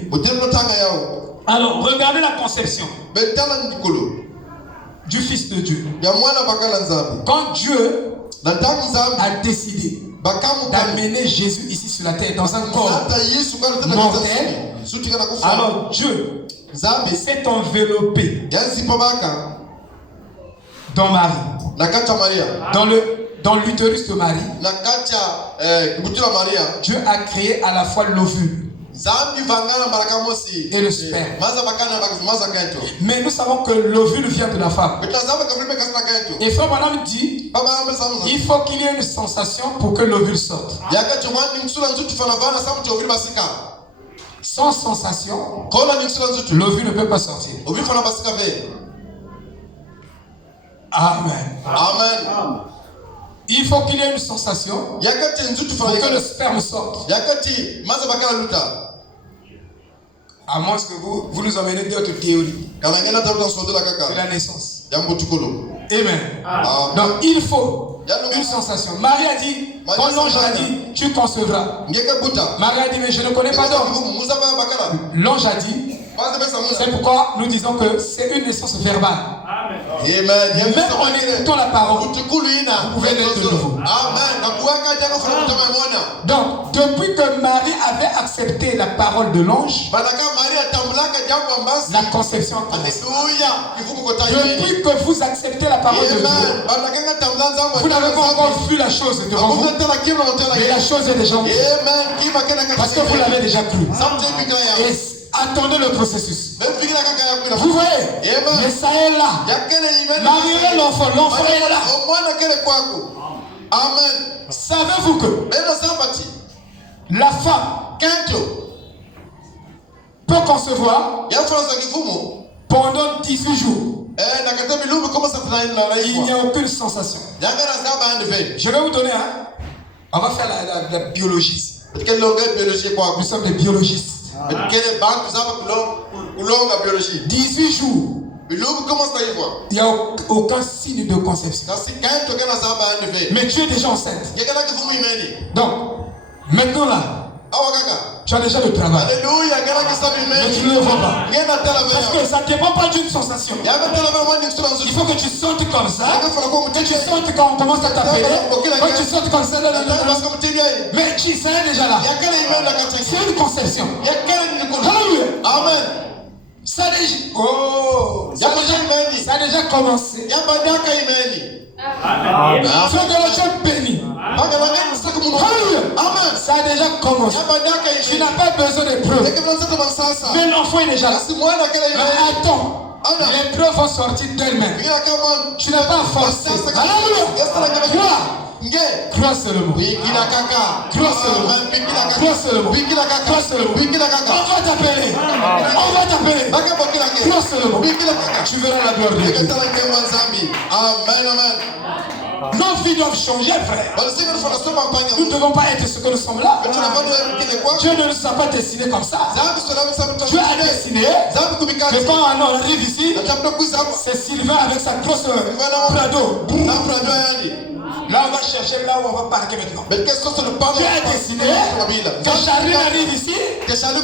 alors regardez la conception du Fils de Dieu. Quand Dieu a décidé d'amener Jésus ici sur la terre dans un corps mortel, alors Dieu s'est enveloppé dans Marie, dans l'utérus de Marie. Dieu a créé à la fois l'ovule et le sperme. Mais nous savons que l'ovule vient de la femme. Et Frère Branham dit, il faut qu'il y ait une sensation pour que l'ovule sorte. Sans sensation, l'ovule ne peut pas sortir. Amen. Amen. Il faut qu'il y ait une sensation pour que le sperme sorte. À moins que vous nous emmenez d'autres théories. Kalangena tabuta sodo la kaka. C'est la naissance. Jambo tukolo. Amen. Donc il faut une sensation. Marie a dit, quand l'ange a dit, tu concevras. Ngeka buta. Marie a dit, mais je ne connais pas d'homme. L'ange a dit, c'est pourquoi nous disons que c'est une naissance verbale. Amen. Même en écoutant la parole, vous pouvez naître de nouveau. Donc, depuis que Marie avait accepté la parole de l'ange, la conception a commencé. Depuis que vous acceptez la parole de Dieu, vous n'avez pas encore vu la chose devant vous, mais la chose est déjà en vous. Parce que vous l'avez déjà cru. Et attendez le processus. Vous voyez, mais ça est là. Marie est l'enfant est là. Amen. Savez-vous que la femme peut concevoir pendant 18 jours? Il n'y a aucune sensation. Je vais vous donner on va faire la biologie. Nous sommes des biologistes. 18 jours. Il n'y a aucun signe de conception. Mais tu es déjà enceinte. Donc, maintenant là, tu as déjà le travail. Mais tu ne le vois pas. Parce que ça ne dépend pas d'une sensation. Il faut que tu sentes comme ça. Que tu sentes quand on commence à t'appeler. Que tu sentes comme ça. Mais tu sais déjà là. C'est une conception. Alléluia. Amen. Ça a déjà commencé. Sois de la jeune béni. Ça a déjà commencé. Tu n'as pas besoin de preuves. Mais l'enfant est déjà là. Mais attends. Les preuves vont sortir d'elles-mêmes. Tu n'as pas forcé. Alléluia. Crois seulement. Crois seulement. Crois seulement. Crois seulement. On va t'appeler. On va t'appeler. Crois seulement. Tu verras la gloire de Dieu. Amen, amen. Nos vies doivent changer, frère. Nous ne devons pas être ce que nous sommes là. Dieu ne nous a pas destinés comme ça. Dieu a dessiné que quand on arrive ici, c'est Sylvain avec sa grosse Prado. Là, on va chercher là où on va parquer maintenant. Dieu a dessiné que Charlie arrive ici. Charlie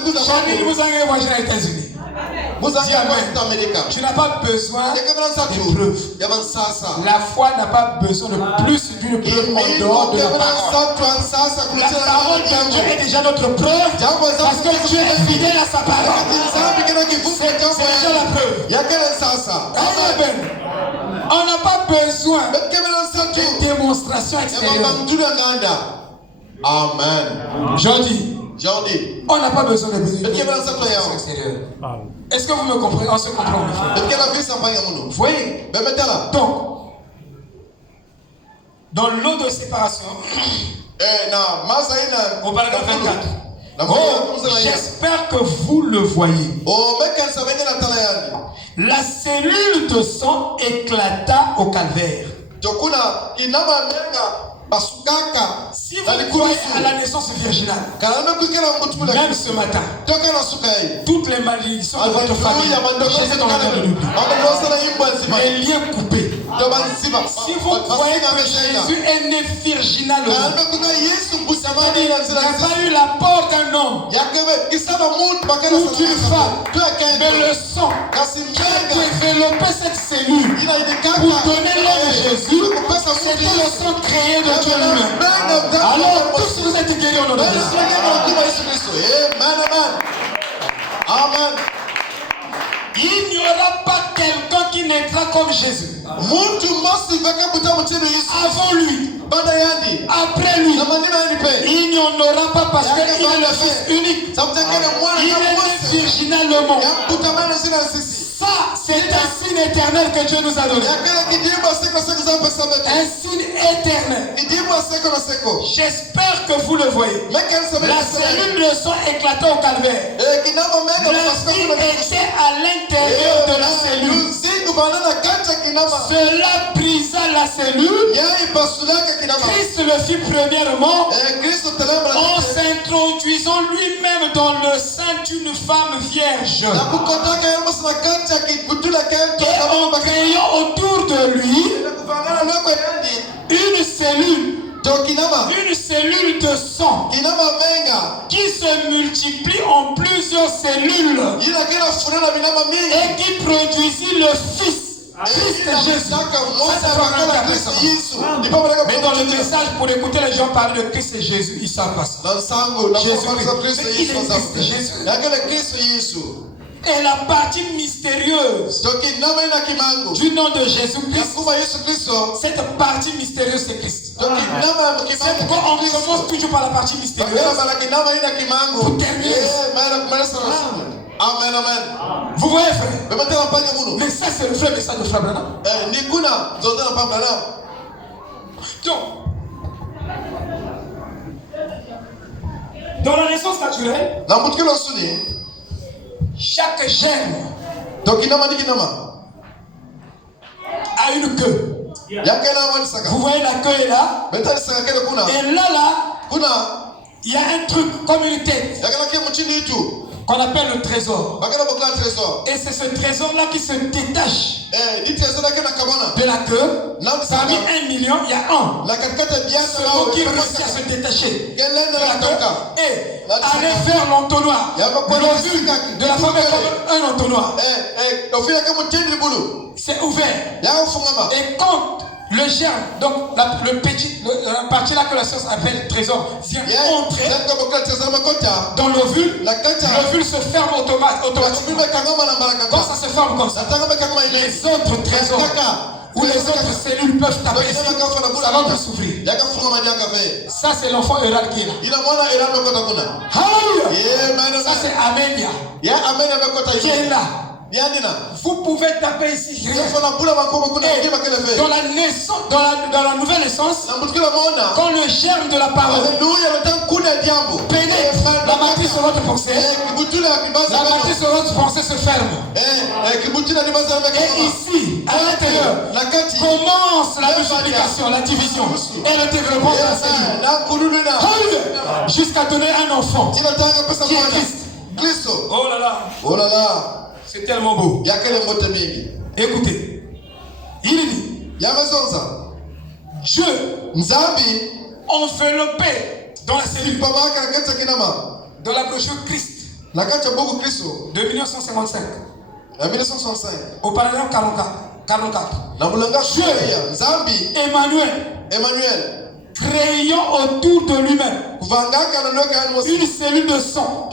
vous a voyagé aux États-Unis. Tu n'as pas besoin de preuves. La foi n'a pas besoin de plus d'une preuve en dehors de la parole. La parole de Dieu est déjà notre preuve parce que Dieu est fidèle à sa parole. C'est déjà la preuve. Amen. On n'a pas besoin de démonstration extérieure. Amen. Jordi, on n'a pas besoin de démonstration extérieure. Est-ce que vous me comprenez? On se comprend, mes frères. Vous voyez? Donc, dans l'eau de séparation, au paragraphe 24, j'espère que vous le voyez. La cellule de sang éclata au calvaire. Si vous croyez à la naissance virginale, même ce matin, toutes les malédictions de votre famille, Jésus dans la terre de l'oubli, les liens coupés. Si vous croyez que Jésus est né virginalement, c'est-à-dire qu'il n'a pas eu la porte d'un homme ou d'une femme, mais le sang qui a développé cette cellule pour donner l'homme de Jésus, c'est le sang créé de Dieu lui-même. Alors tous vous êtes guéris au nom de Jésus. Amen. Il n'y aura pas quelqu'un qui naîtra comme Jésus. Avant lui, après lui, il n'y en aura pas parce qu'il est le Fils unique. Il est né virginalement. Ça, c'est un signe éternel que Dieu nous a donné. Un signe éternel. J'espère que vous le voyez. La cellule de sang éclata au calvaire. La vie était à l'intérieur de la cellule. Cela brisa la cellule. Christ le fit premièrement en s'introduisant lui-même dans le sein d'une femme vierge. Et en créant autour de lui une cellule de sang qui se multiplie en plusieurs cellules et qui produisit le Fils. Christ Jésus. Mais dans le message, pour écouter les gens parler de Christ et Jésus, ils savent pas ça. Jésus. Et la partie mystérieuse du nom de Jésus-Christ, cette partie mystérieuse, c'est Christ. C'est pourquoi on commence toujours par la partie mystérieuse pour terminer. Amen, amen. Vous voyez, frère? Mais ça, c'est le vrai message de Frère Branham. Donc, dans la naissance naturelle, chaque germe a une queue. Vous voyez, la queue est là. Et là, il y a un truc comme une tête qu'on appelle le trésor. Et c'est ce trésor-là qui se détache de la queue. Parmi 1 million, il y a un. Celui qui réussit à se détacher de la queue et aller vers l'entonnoir. L'ovule de la femme est comme un entonnoir. C'est ouvert. Et quand le germe, donc la partie là que la science appelle trésor, vient entrer dans l'ovule, l'ovule se ferme automatiquement. Quand ça se ferme comme ça, les autres trésors ou les autres cellules peuvent taper ici, ça va plus s'ouvrir. Ça c'est l'enfant Eral qui est là. Hallelujah. Ça c'est Amélia qui est là. Vous pouvez taper ici. Dans la naissance, dans la nouvelle naissance, quand le germe de la parole pénètre la matrice de votre pensée, la matrice de votre pensée se ferme. Et ici, à l'intérieur, commence la multiplication, la division et le développement de la cellule. Jusqu'à donner un enfant qui est Christ. Oh là là. Oh là là. C'est tellement beau. Écoutez, il dit Dieu enveloppé dans la cellule, dans la brochure Christ de 1955, au paragraphe 44. Dieu, Emmanuel, créant autour de lui-même une cellule de sang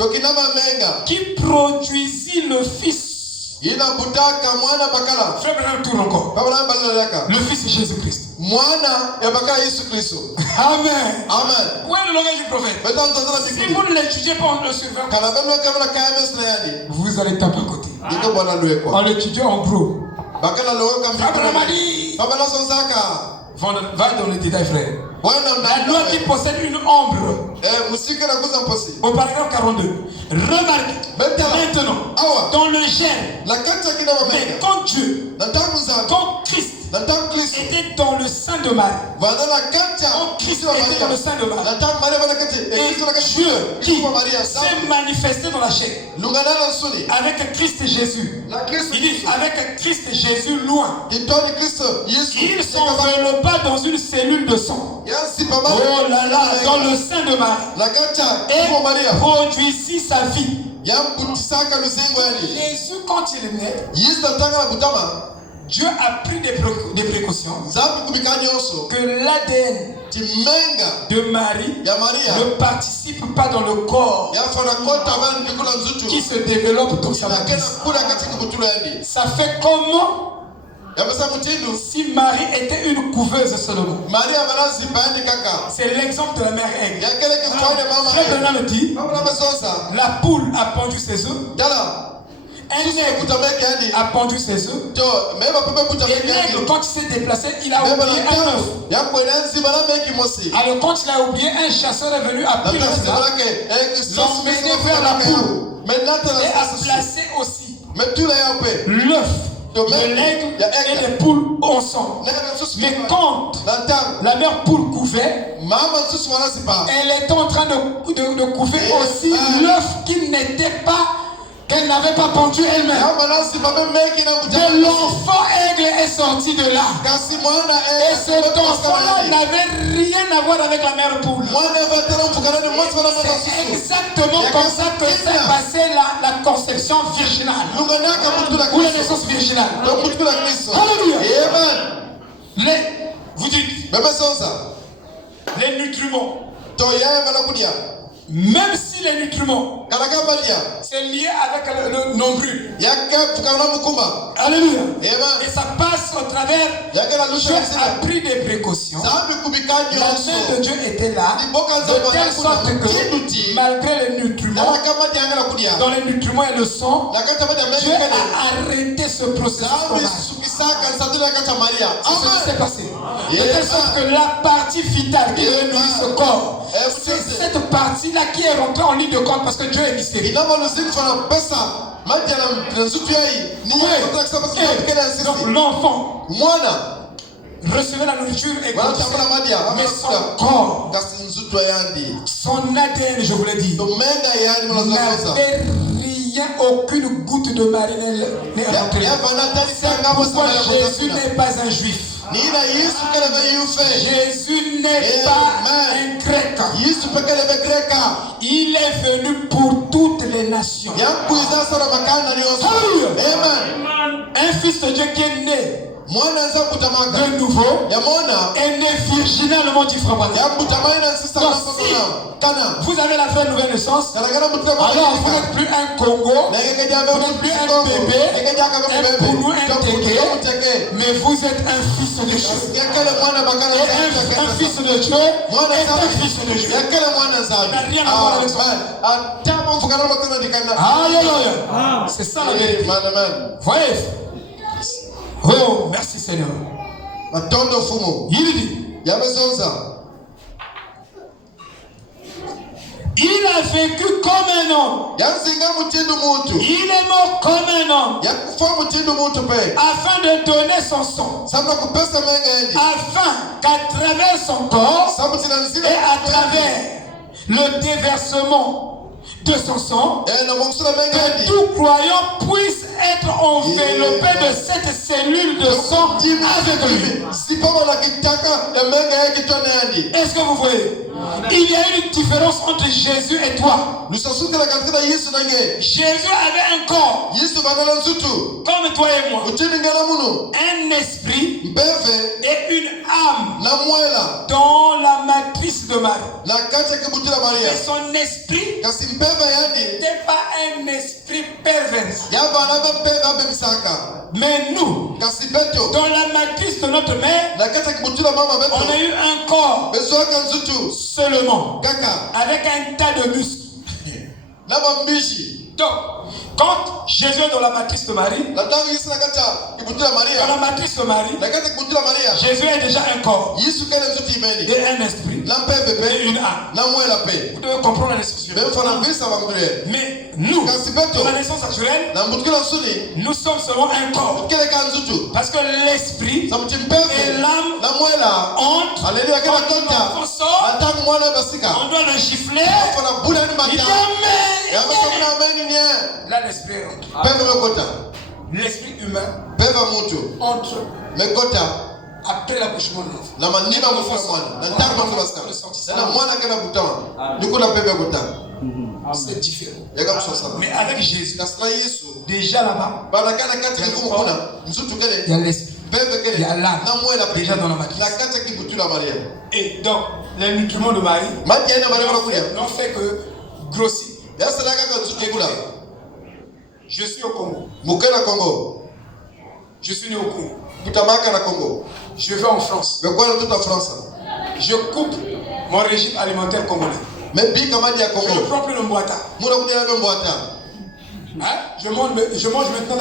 qui produisit le Fils. Frère Branham tourne encore. Le Fils de Jésus-Christ. Amen. Où est le langage du prophète? Si vous ne l'étudiez pas en le suivant, vous allez taper à côté. En l'étudiant en gros. Frère Branham a dit, va dans les détails, frère. La loi qui possède une ombre. Au paragraphe 42. Remarquez maintenant dans le germe. Mais quand Dieu, quand Christ était dans le sein de Marie, quand Christ était dans le sein de Marie, et Dieu qui s'est manifesté dans la chair avec Christ et Jésus, il dit avec Christ et Jésus loin, il s'enveloppa dans une cellule de sang. Oh là là, dans le sein de Marie, et produisit sa vie. Jésus, quand il est né, Dieu a pris des précautions que l'ADN de Marie ne participe pas dans le corps qui se développe dans sa matrice. Ça fait comment si Marie était une couveuse seulement? C'est l'exemple de la mère aigle. Frère Branham le dit, la poule a pendu ses œufs. Un aigle a pendu ses œufs. Et l'aigle, quand il s'est déplacé, il a oublié un œuf. Alors quand il a oublié, un chasseur est venu à pris l'œuf, l'emmener vers la poule et a placé aussi l'œuf de l'aigle et des poules ensemble. Mais quand la mère poule couvait, elle était en train de couver aussi l'œuf qui n'était pas, qu'elle n'avait pas pondu elle-même. Et l'enfant aigle est sorti de là. Et cet enfant-là n'avait rien à voir avec la mère poule. C'est exactement comme ça que s'est passée la conception virginale. Ou la naissance virginale. Alléluia. Vous dites, les nutriments. Même si les nutriments, c'est lié avec le nombril. Alléluia. Et ça passe au travers. Dieu a pris des précautions. La main de Dieu était là, de telle sorte que malgré les nutriments, dans les nutriments et le sang, Dieu a arrêté ce processus. C'est ce qui s'est passé. De telle sorte que la partie vitale qui devait nourrir ce corps, c'est cette partie-là qui est rentrée en ligne de compte parce que Dieu est mystérieux. Donc l'enfant recevait la nourriture et mais son corps, son ADN, je vous l'ai dit, n'avait rien, aucune goutte de marine n'est rentrée. C'est pourquoi Jésus n'est pas un juif. Jésus n'est pas un grec. Il est venu pour toutes les nations. Un fils de Dieu qui est né de nouveau est né virginalement du frère. Vous avez la vraie nouvelle naissance, alors vous n'êtes plus un Congo, vous n'êtes plus un bébé, un Pounou, un Téké, mais vous êtes un fils de Dieu. Et un fils de Dieu est un fils de Dieu. Il n'a rien à voir avec ça. Alléluia. C'est ça la vérité. Voyez. Oh, merci Seigneur. Il dit, il a vécu comme un homme. Il est mort comme un homme. Afin de donner son sang. Afin qu'à travers son corps et à travers le déversement de son sang, que tout croyant puisse être enveloppé de cette cellule de sang avec lui. Est-ce que vous voyez? Il y a une différence entre Jésus et toi. Jésus avait un corps comme toi et moi, un esprit et une âme dans la matrice de Marie. Et son esprit n'était pas un esprit pervers. Mais nous, dans la matrice de notre mère, on a eu un corps seulement, avec un tas de muscles. Donc, quand Jésus est dans la matrice de Marie, dans la matrice de Marie, Jésus est déjà un corps et un esprit et une âme. Vous devez comprendre la naissance naturelle. Mais nous, dans la naissance naturelle, nous sommes seulement un corps. Parce que l'esprit et l'âme entrent. Quand l'enfant sort, on doit le gifler. Il dit Amen. Là, l'esprit entre. L'esprit humain entre après l'accouchement de l'enfant. C'est différent. Mais avec Jésus, déjà là-bas, il y a l'esprit, il y a l'âme déjà dans la matrice. Et donc, les nutriments de Marie n'ont fait que grossir. Je suis au Congo. Je suis né au Congo. Je vais en France. Je coupe mon régime alimentaire congolais. Je ne prends plus le mboata. Je mange maintenant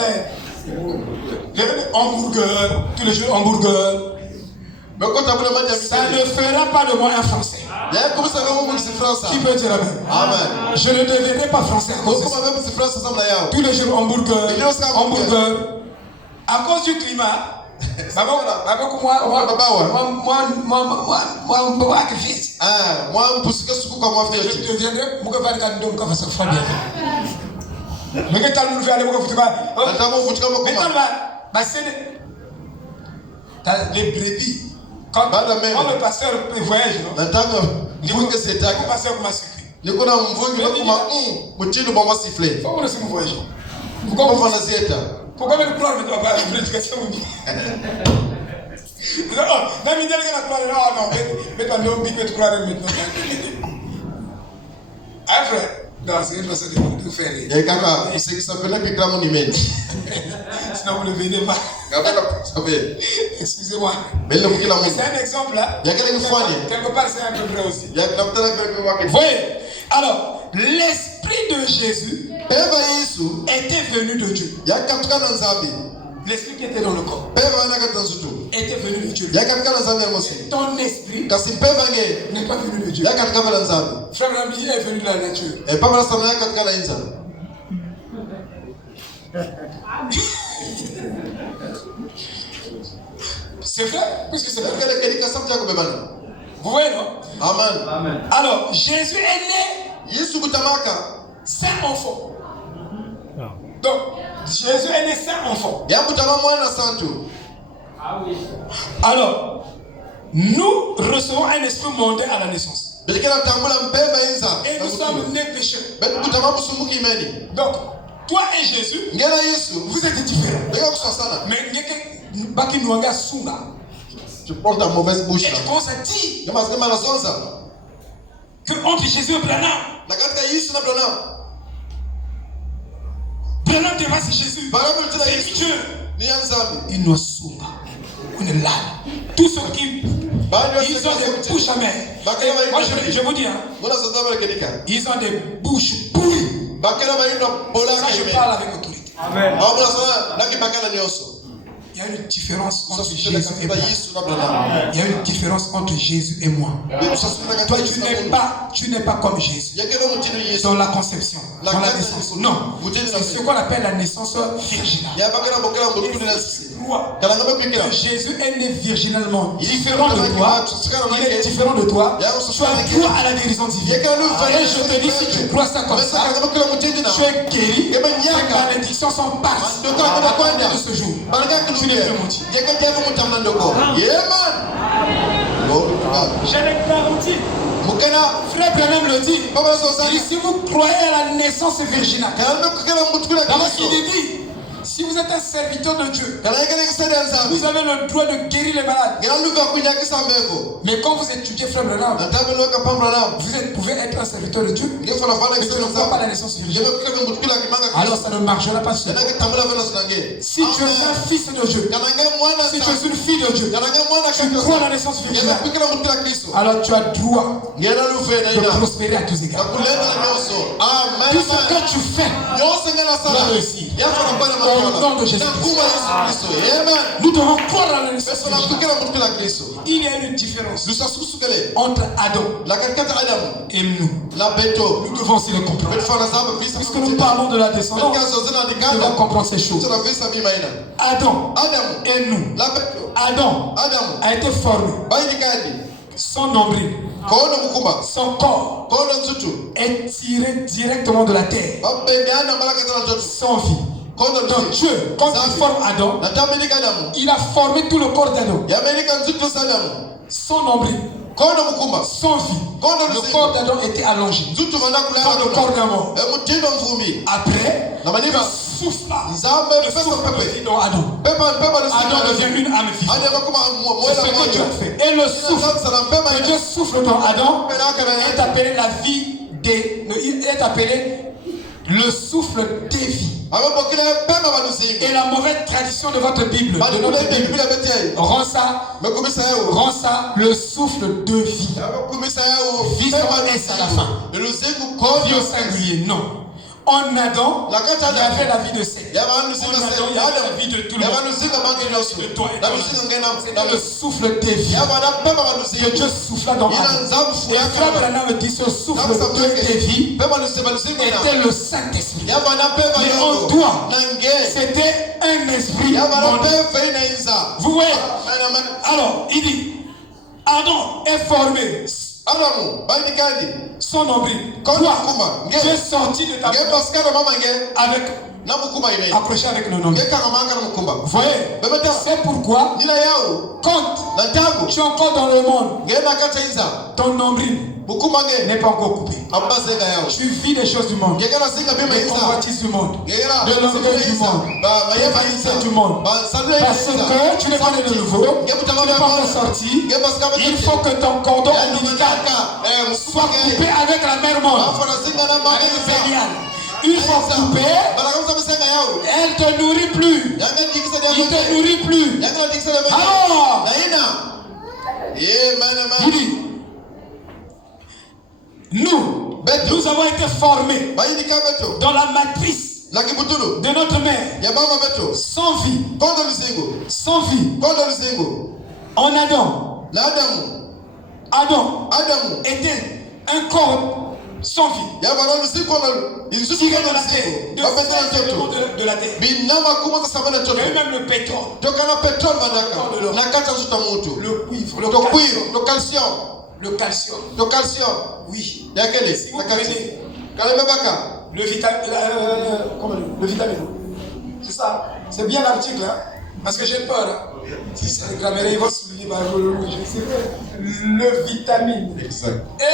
les hamburgers, tous les jours hamburgers. Ça ne fera pas de moi un Français. Qui peut dire Amen? Je ne deviendrai pas Français à cause de ça. Tous les jours hamburgers. À cause du climat, Moi, pour ce que c'est quoi moi faire. je deviendrai mais que t'as nous fait aller les brebis. Quand le pasteur voyage, non? Le pasteur m'a sucré. Pourquoi le gloire ne doit pas avoir l'éducation? Non, mais pas non, mais tu crois maintenant. Après, non, c'est une façon de faire. Et kaka, c'est que ça peut pas piquer mon email. Sinon, vous ne venez pas. Excusez-moi. Mais le bouquet la c'est un exemple là. Il y a quelqu'un qui foigne. Quelque part, c'est un peu vrai aussi. Il y a quelqu'un qui voyez, alors, l'esprit de Jésus était venu de Dieu. L'esprit qui était dans le corps était venu de Dieu. Ton esprit n'est pas venu de Dieu. Frère Rambi est venu de la nature. C'est vrai, puisque c'est vrai. Vous voyez, non? Amen. Alors, Jésus est né saint enfant. Donc, Jésus est né saint enfant. Alors, nous recevons un esprit mondain à la naissance. Et nous sommes nés pécheurs. Donc, toi et Jésus, vous êtes différents. Mais tu prends ta mauvaise bouche. Et je commence à dire que entre Jésus et Branham, Branham dépasse Jésus. C'est Dieu. Il nous sauve. On est là. Tous ceux qui ils ont des bouches amères. Moi je vous dis, hein, ils ont des bouches pourries. Ça je parle avec autorité. Amen. Il y a une différence entre Jésus et moi. Il y a une différence entre Jésus et moi. Toi, tu n'es pas comme Jésus. Dans la conception, dans la naissance. Non. C'est ce qu'on appelle la naissance virginale. Jésus est né virginalement. Différent de toi. Il est différent de toi. Tu as droit à la guérison divine. Et je te dis, si tu crois ça comme ça, tu es guéri. Tes malédictions sont parties de ce jour. Je l'ai garanti. Frère Branham le dit. Si vous croyez à la naissance virginale, d'abord il dit, si vous êtes un serviteur de Dieu, vous avez le droit de guérir les malades. Mais quand vous étudiez Frère Branham, vous pouvez être un serviteur de Dieu. Mais tu ne crois pas à la naissance virginale. Alors ça ne marchera pas sur toi. Si tu es un fils de Dieu, si tu es une fille de Dieu, tu crois à la naissance virginale, alors tu as droit de prospérer à tous égards. Tout ce que tu fais doit réussir. Au nom de Jésus-Christ. Nous devons croire à la naissance virginale. Il y a une différence entre Adam et nous. Nous devons aussi le comprendre. Puisque nous parlons de la descendance, nous devons comprendre ces choses. Adam et nous. Adam a été formé. Son nombril, son corps est tiré directement de la terre, sans vie. Donc Dieu, quand il forme Adam, il a formé tout le corps d'Adam. Son nombril, sans vie. Le corps d'Adam était allongé comme le corps d'un mort. Après, il souffla. Le souffle de vie dans Adam. Adam devient une âme vivante. C'est ce que Dieu a fait. Et le souffle que Dieu souffle dans Adam est appelé la vie est appelé le souffle des vies. Et la mauvaise tradition de votre Bible, de notre Bible, rend ça le souffle de vie. Vie sans S à la fin. Vie au singulier, non. En Adam, La kati il y avait la vie de Seth. Ya ba En lusinga Adam, il y avait la vie de tout le Ya ba monde. lusinga bangi nyonso. De toi et La ton lusinga âme. ngena. C'était le souffle de vie Ya ba na pema ba que lusinga. Dieu souffla dans Ina Adam. nzamfu Et ya Frère kaba. Branham dit ce souffle de vie Pema lusinga na. était le Saint-Esprit. Ya ba na pema Mais yongo. en toi, Nange. c'était un esprit. Ya ba na mondain. pema ina inza. Vous voyez? Amen. Alors, il dit, Adam est formé, Adamu, bani kandi. son nombril. Quand Toi, Kuma, tu es sorti de ta Nge Pascal mama nge. avec, Na mukuma ine. accroché avec le nombril. Nge kana manga na mukumba. Vous voyez? Bebeta. C'est pourquoi, Nina yao. quand Na tabu. tu es encore dans le monde, Nge na kata inza. ton nombril Mukuma nge. n'est pas encore coupé. Amba zenga yao. Tu vis des choses du monde, Nge kana zinga bima des inza. convoitises du monde, Nge kana. de l'orgueil du monde, Ba des mayema vanité inza. du monde. Ba salue Parce que tu n'es pas né de nouveau, tu n'es pas encore sorti. Nge Pascal Il faut que ton cordon ombilical soit coupé avec la mère monde, Afana zinga na mama avec le inza. pénial. Une fois coupé, Balakamza msenga yao. elle te nourrit plus. Yanga dikisa Il dia. te nourrit plus. Yanga dikisa dia. Alors, Naina. il dit, nous avons été formés Bayini kabeto. dans la matrice La kibutulu. de notre mère, Ya mama beto. sans vie, Kondo luzingo. sans vie. Kondo luzingo. En Adam, La Adamu. Adam était un corps sans vie, Ya bana luzingo kondo. Izusu tiré de kondo la terre, luzingo. de Bapesa ces éléments ntoto. de la terre. Binama kumata sabana ntoto. Et même le pétrole, Tokana petrol bandaka. Nakata zuta mutu. le cuivre, Le cuivre, le calcium. le calcium. Le calcium. Oui. Ya kele. Si vous Nakati. prenez Kaleme baka. le vitamine, c'est ça. C'est bien l'article, hein? Parce que j'ai peur. Hein? Si c'est les grammaires, ils vont souligner par c'est vrai. Le vitamine. Exact. Et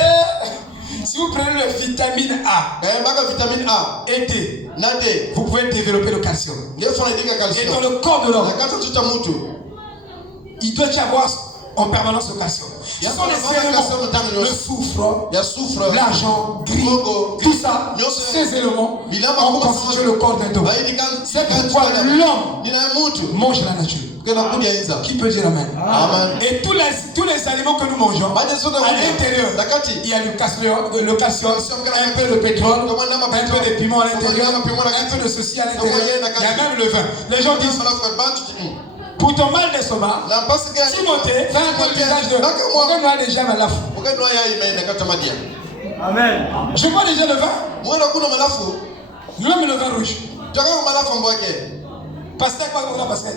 si vous prenez le vitamine A Kaya baka vitamine A. et D, Nade. vous pouvez développer le calcium. Ndio fana dika Et calcium. dans le corps de l'homme, Nakata zuta mutu. il doit y avoir en permanence le calcium. Ce sont les éléments, le soufre, Ya soufre. l'argent, gris, tout ça, ces éléments ont constitué le corps d'un homme. C'est pourquoi l'homme Nina mutu. mange la nature. Kena kudia inza. Qui peut dire amen? Amen. Et tous les aliments que nous mangeons, à l'intérieur, il y a le calcium, un peu de pétrole, un peu de piment à l'intérieur, un peu de ceci à l'intérieur, il y a même le vin. Les gens disent, pour ton mal d'estomac, Timothée, fais un peu l'usage de on déjà malafu. Amen. Je bois déjà le vin. Même le vin rouge. Pasteur, quoi, on a pasteur.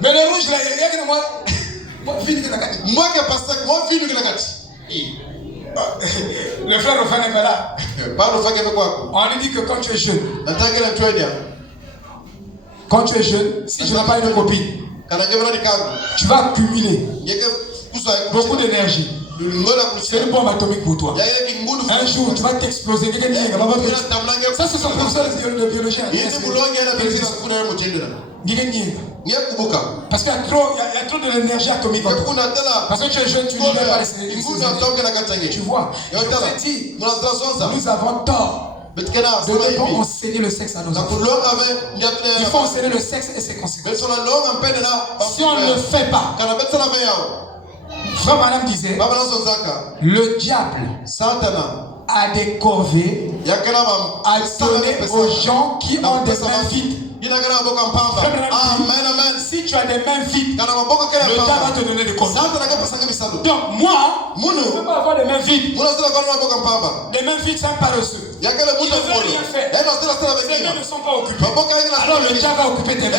Mais le rouge, là, il y a que moi. Moi qui pasteur, moi fini que la gâte. Le frère Rofan n'est pas là. Pas le fait que quoi. On lui dit que quand tu es jeune, En tant que l'entraîneur. quand tu es jeune, si tu n'as pas une copine, tu vas accumuler beaucoup d'énergie. C'est une bombe atomique pour toi. Un jour, tu vas t'exploser. Ça, c'est son professeur de biologie. Parce qu'il y a trop de l'énergie atomique en toi. Parce que tu es jeune, tu ne libères pas les énergies. Tu vois, je dit, nous avons tort de ne pas enseigner le sexe à nos enfants. Il faut enseigner le sexe et ses conséquences. Si on ne le fait pas, Frère Madame disait, le diable a des corvées à donner aux gens qui ont des mains vides. Si tu as des mains vides, le diable va te donner des corvées. Donc moi, je ne peux pas avoir des mains vides. Les mains vides, c'est un paresseux. Il ne veut rien faire. Ses mains ne sont pas occupées. Alors le diable va occuper tes mains.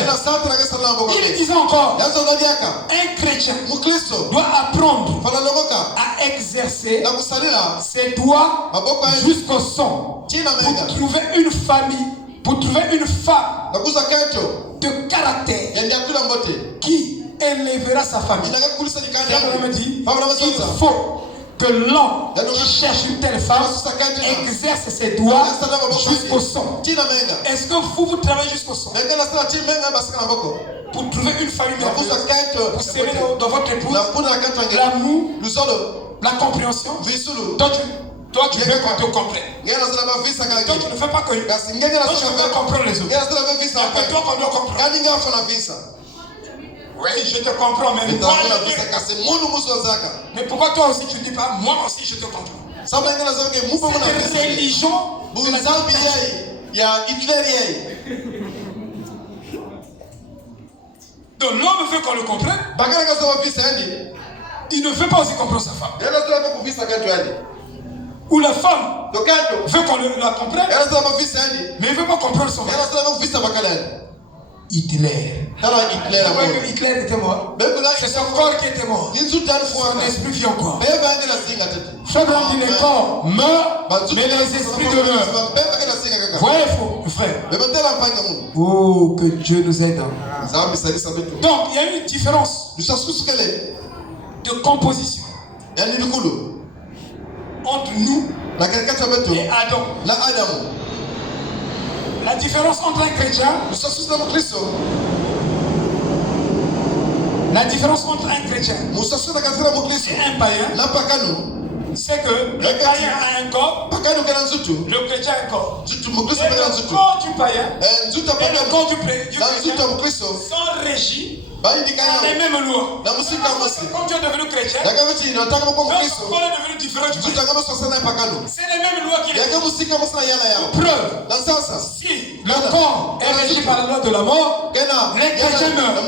Il disait encore, un chrétien doit apprendre à exercer ses doigts jusqu'au son pour trouver une famille, pour trouver une femme de caractère qui élèvera sa famille. Il faut que l'homme qui cherche une telle femme exerce ses doigts jusqu'au son. Est-ce que vous travaillez jusqu'au son pour trouver une famille merveilleuse, pour s'aimer dans votre épouse, l'amour, la compréhension? Toi, tu veux qu'on te comprenne. Toi, tu ne fais pas que. Toi, tu ne veux comprendre les autres. C'est toi qu'on doit comprendre. Oui, je te comprends, mais moi, mais pourquoi toi aussi tu ne dis pas, moi aussi je te comprends? Cette religion Bunzambi ya Hitler. Donc l'homme veut qu'on le comprenne. Il ne veut pas aussi comprendre sa femme. Ou la femme veut qu'on la comprenne. Mais il ne veut pas comprendre son mari. Hitler. Hitler était mort. C'est son corps qui était mort. Son esprit vit encore. Frère, dit les corps meurent, mais les esprits demeurent. Voyez, frère. Oh, que Dieu nous aide. Donc, il y a une différence de composition entre nous et Adam. La différence entre un chrétien, la différence entre un chrétien et un païen, c'est que le païen a un corps, le chrétien a un corps. Et le corps du païen et le corps du chrétien sont régis par les mêmes lois. Quand tu es devenu chrétien, quand on est devenu différent du païen, c'est les mêmes lois qui les preuve. Si le corps est régi par la loi de la mort, les chrétiens meurent,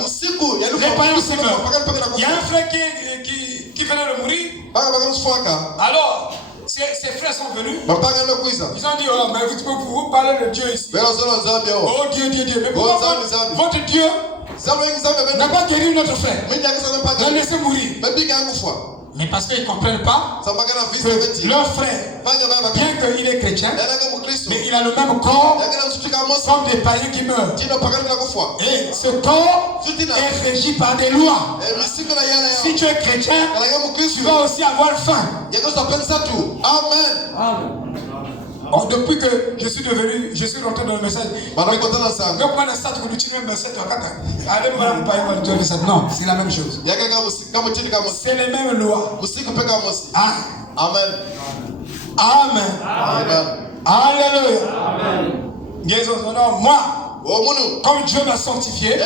les païens aussi meurent. Il y a un frère qui venait de mourir. Alors, ses frères sont venus. Ils ont dit, oh, mais vous parlez de Dieu ici. Oh Dieu. Mais pourquoi votre Dieu n'a pas guéri notre frère? Il a laissé mourir. Mais parce qu'ils ne comprennent pas que leur frère, bien qu'il est chrétien, mais il a le même corps comme des païens qui meurent. Et ce corps est régi par des lois. Si tu es chrétien, tu vas aussi avoir faim. Amen. Oh, depuis que je suis rentré dans le message. Non, c'est la même chose. C'est les mêmes lois. Ah. Amen. Amen. Alléluia. Moi, comme Dieu m'a sanctifié,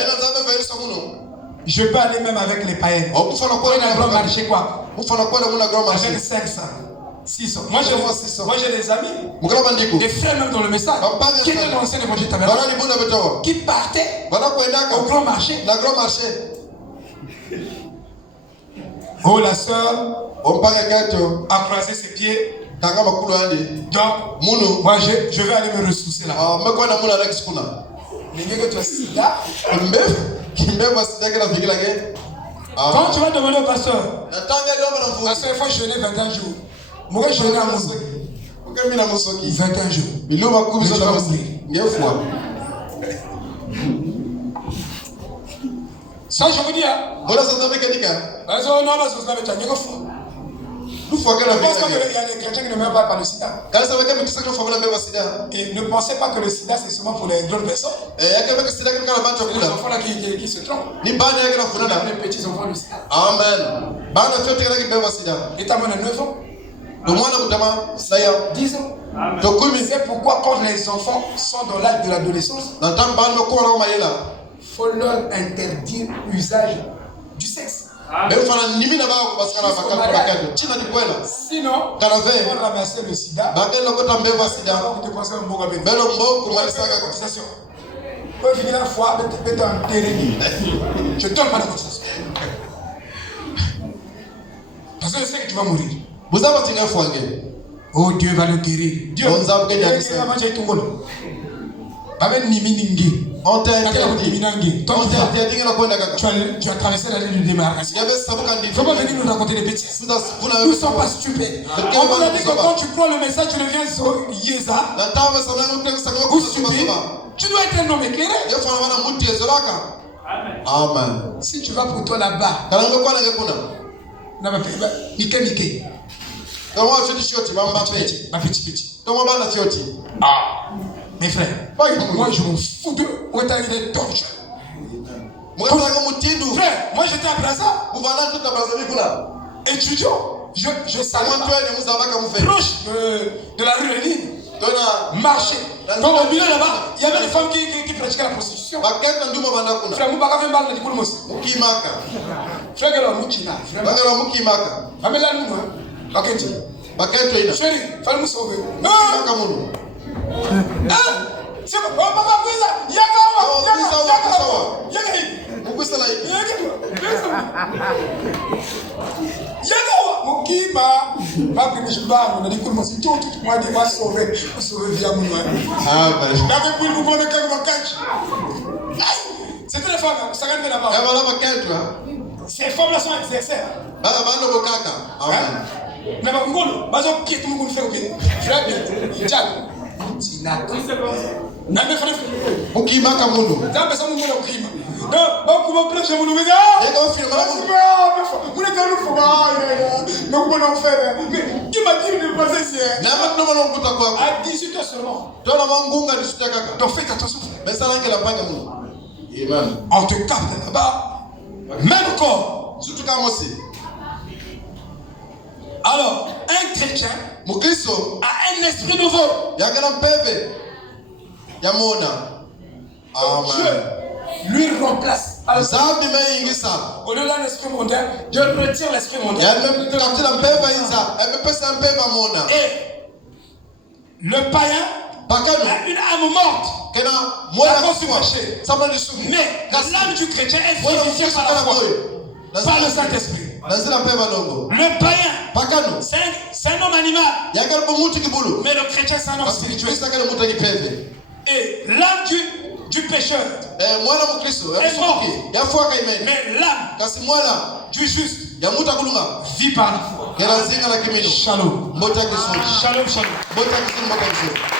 je peux aller même avec les païens. On a grand marché quoi? Avec 500. 600. Moi j'ai des amis, des frères même dans le message, qui étaient dans l'ancien évangile tabernacle, qui partaient au grand marché. Oh, la sœur a croisé ses pieds. Donc, moi je vais aller me ressourcer là. Mais que tu as sida. Quand tu vas demander au pasteur, il faut jeûner 21 jours. Moi, je jeûner à mon 21 jours. Ça, je vous dis, je pense qu'il y a des chrétiens qui ne meurent pas par le sida. Et ne pensez pas que le sida c'est seulement pour les grandes personnes. Les enfants là qui se trompent. Les petits enfants du sida. Amen. Et tu as moins de 9 ans. 10 ans. C'est pourquoi quand les enfants sont dans l'âge de l'adolescence, il faut leur interdire l'usage du sexe. Sinon, ils vont ramasser le sida. Ils te conseillent un bon gabin. Ils peuvent finir la fois avec un terrain. Je ne donne pas la cotisation. Parce que je sais que tu vas mourir. Oh, Dieu va le guérir. Dieu va le guérir. On t'a interdit. Tu as traversé la ligne de démarcation. Comment venir nous raconter des bêtises? Nous ne sommes pas stupides. On vous a dit que quand tu prends le message, tu deviens Yéza ou stupide. Tu dois être un homme éclairé. Amen. Si tu vas pour toi là-bas, Nike. Ma petit. Ah. Mes frères, moi je m'en fous de où est arrivé des torches. Frère, moi j'étais à Brazza. Étudiant. Je savais proche de la rue Lénine. Marché. Donc au milieu là-bas, il y avait des femmes qui pratiquaient la prostitution. Frère, Moubaka fait mal de Kouloumos. Frère, que l'on mouchina. Amela nous, Chérie, fallait nous sauver. C'est quoi? On va pas ça. Yagawa. Mukima. Pas que je parle, on a dit que moi c'est tout moi de sauver via mon. Ah ben. D'abord pour nous voir quand on catch. C'était les femmes, ça gagne là-bas. Kama lama keltwa. Ces femmes-là sont exercées. Baba bando bokaka. Amen. Mais ba ngolo, bazo qui tout le monde fait OK. Frère, Jack. Tinaka. Na me fane. Mukima kamundu. Zambe sa mungu na ukima. Na ba kuma plage mundu mega. Yego film la mundu. Mune tanu fuba ya. Na kuma na faire. Qui m'a dit de passer ici? Na matno mano kuta kwa. À 18h seulement. Tona mangunga disuta kaka. Donc faites attention. Mais ça l'ange la panga mundu. Amen. On te capte là-bas. Même corps. Surtout comme aussi. Alors, un chrétien Mukristo a un esprit nouveau. yakana mpeve yamona. Amen. Dieu lui remplace. Zambi meingisa. Au lieu d'un esprit mondial, Dieu retire l'esprit mondial. Yame kaptila mpeva inza. Yame pesa mpeva mona. Et le païen Bakano. a une âme morte. Kena À moya cause du péché. Sama de soumis. Mais l'âme du chrétien est vivifiée par la foi, par le Saint-Esprit. Nazila mpeva longo. Le païen, Bakano. c'est un homme animal. Yakana bomuti kibulu. Mais le chrétien, c'est un homme spirituel. Kristo kana muta kipeve. Et l'âme du pécheur Mwana mukristo est mort. yafuaka imeni. Mais l'âme Kasi mwana du juste yamuta kulunga. vit par la foi. Kela zinga la kimino. Shalom. Mbota kisu. Shalom, shalom. Mbota kisu mbota kisu.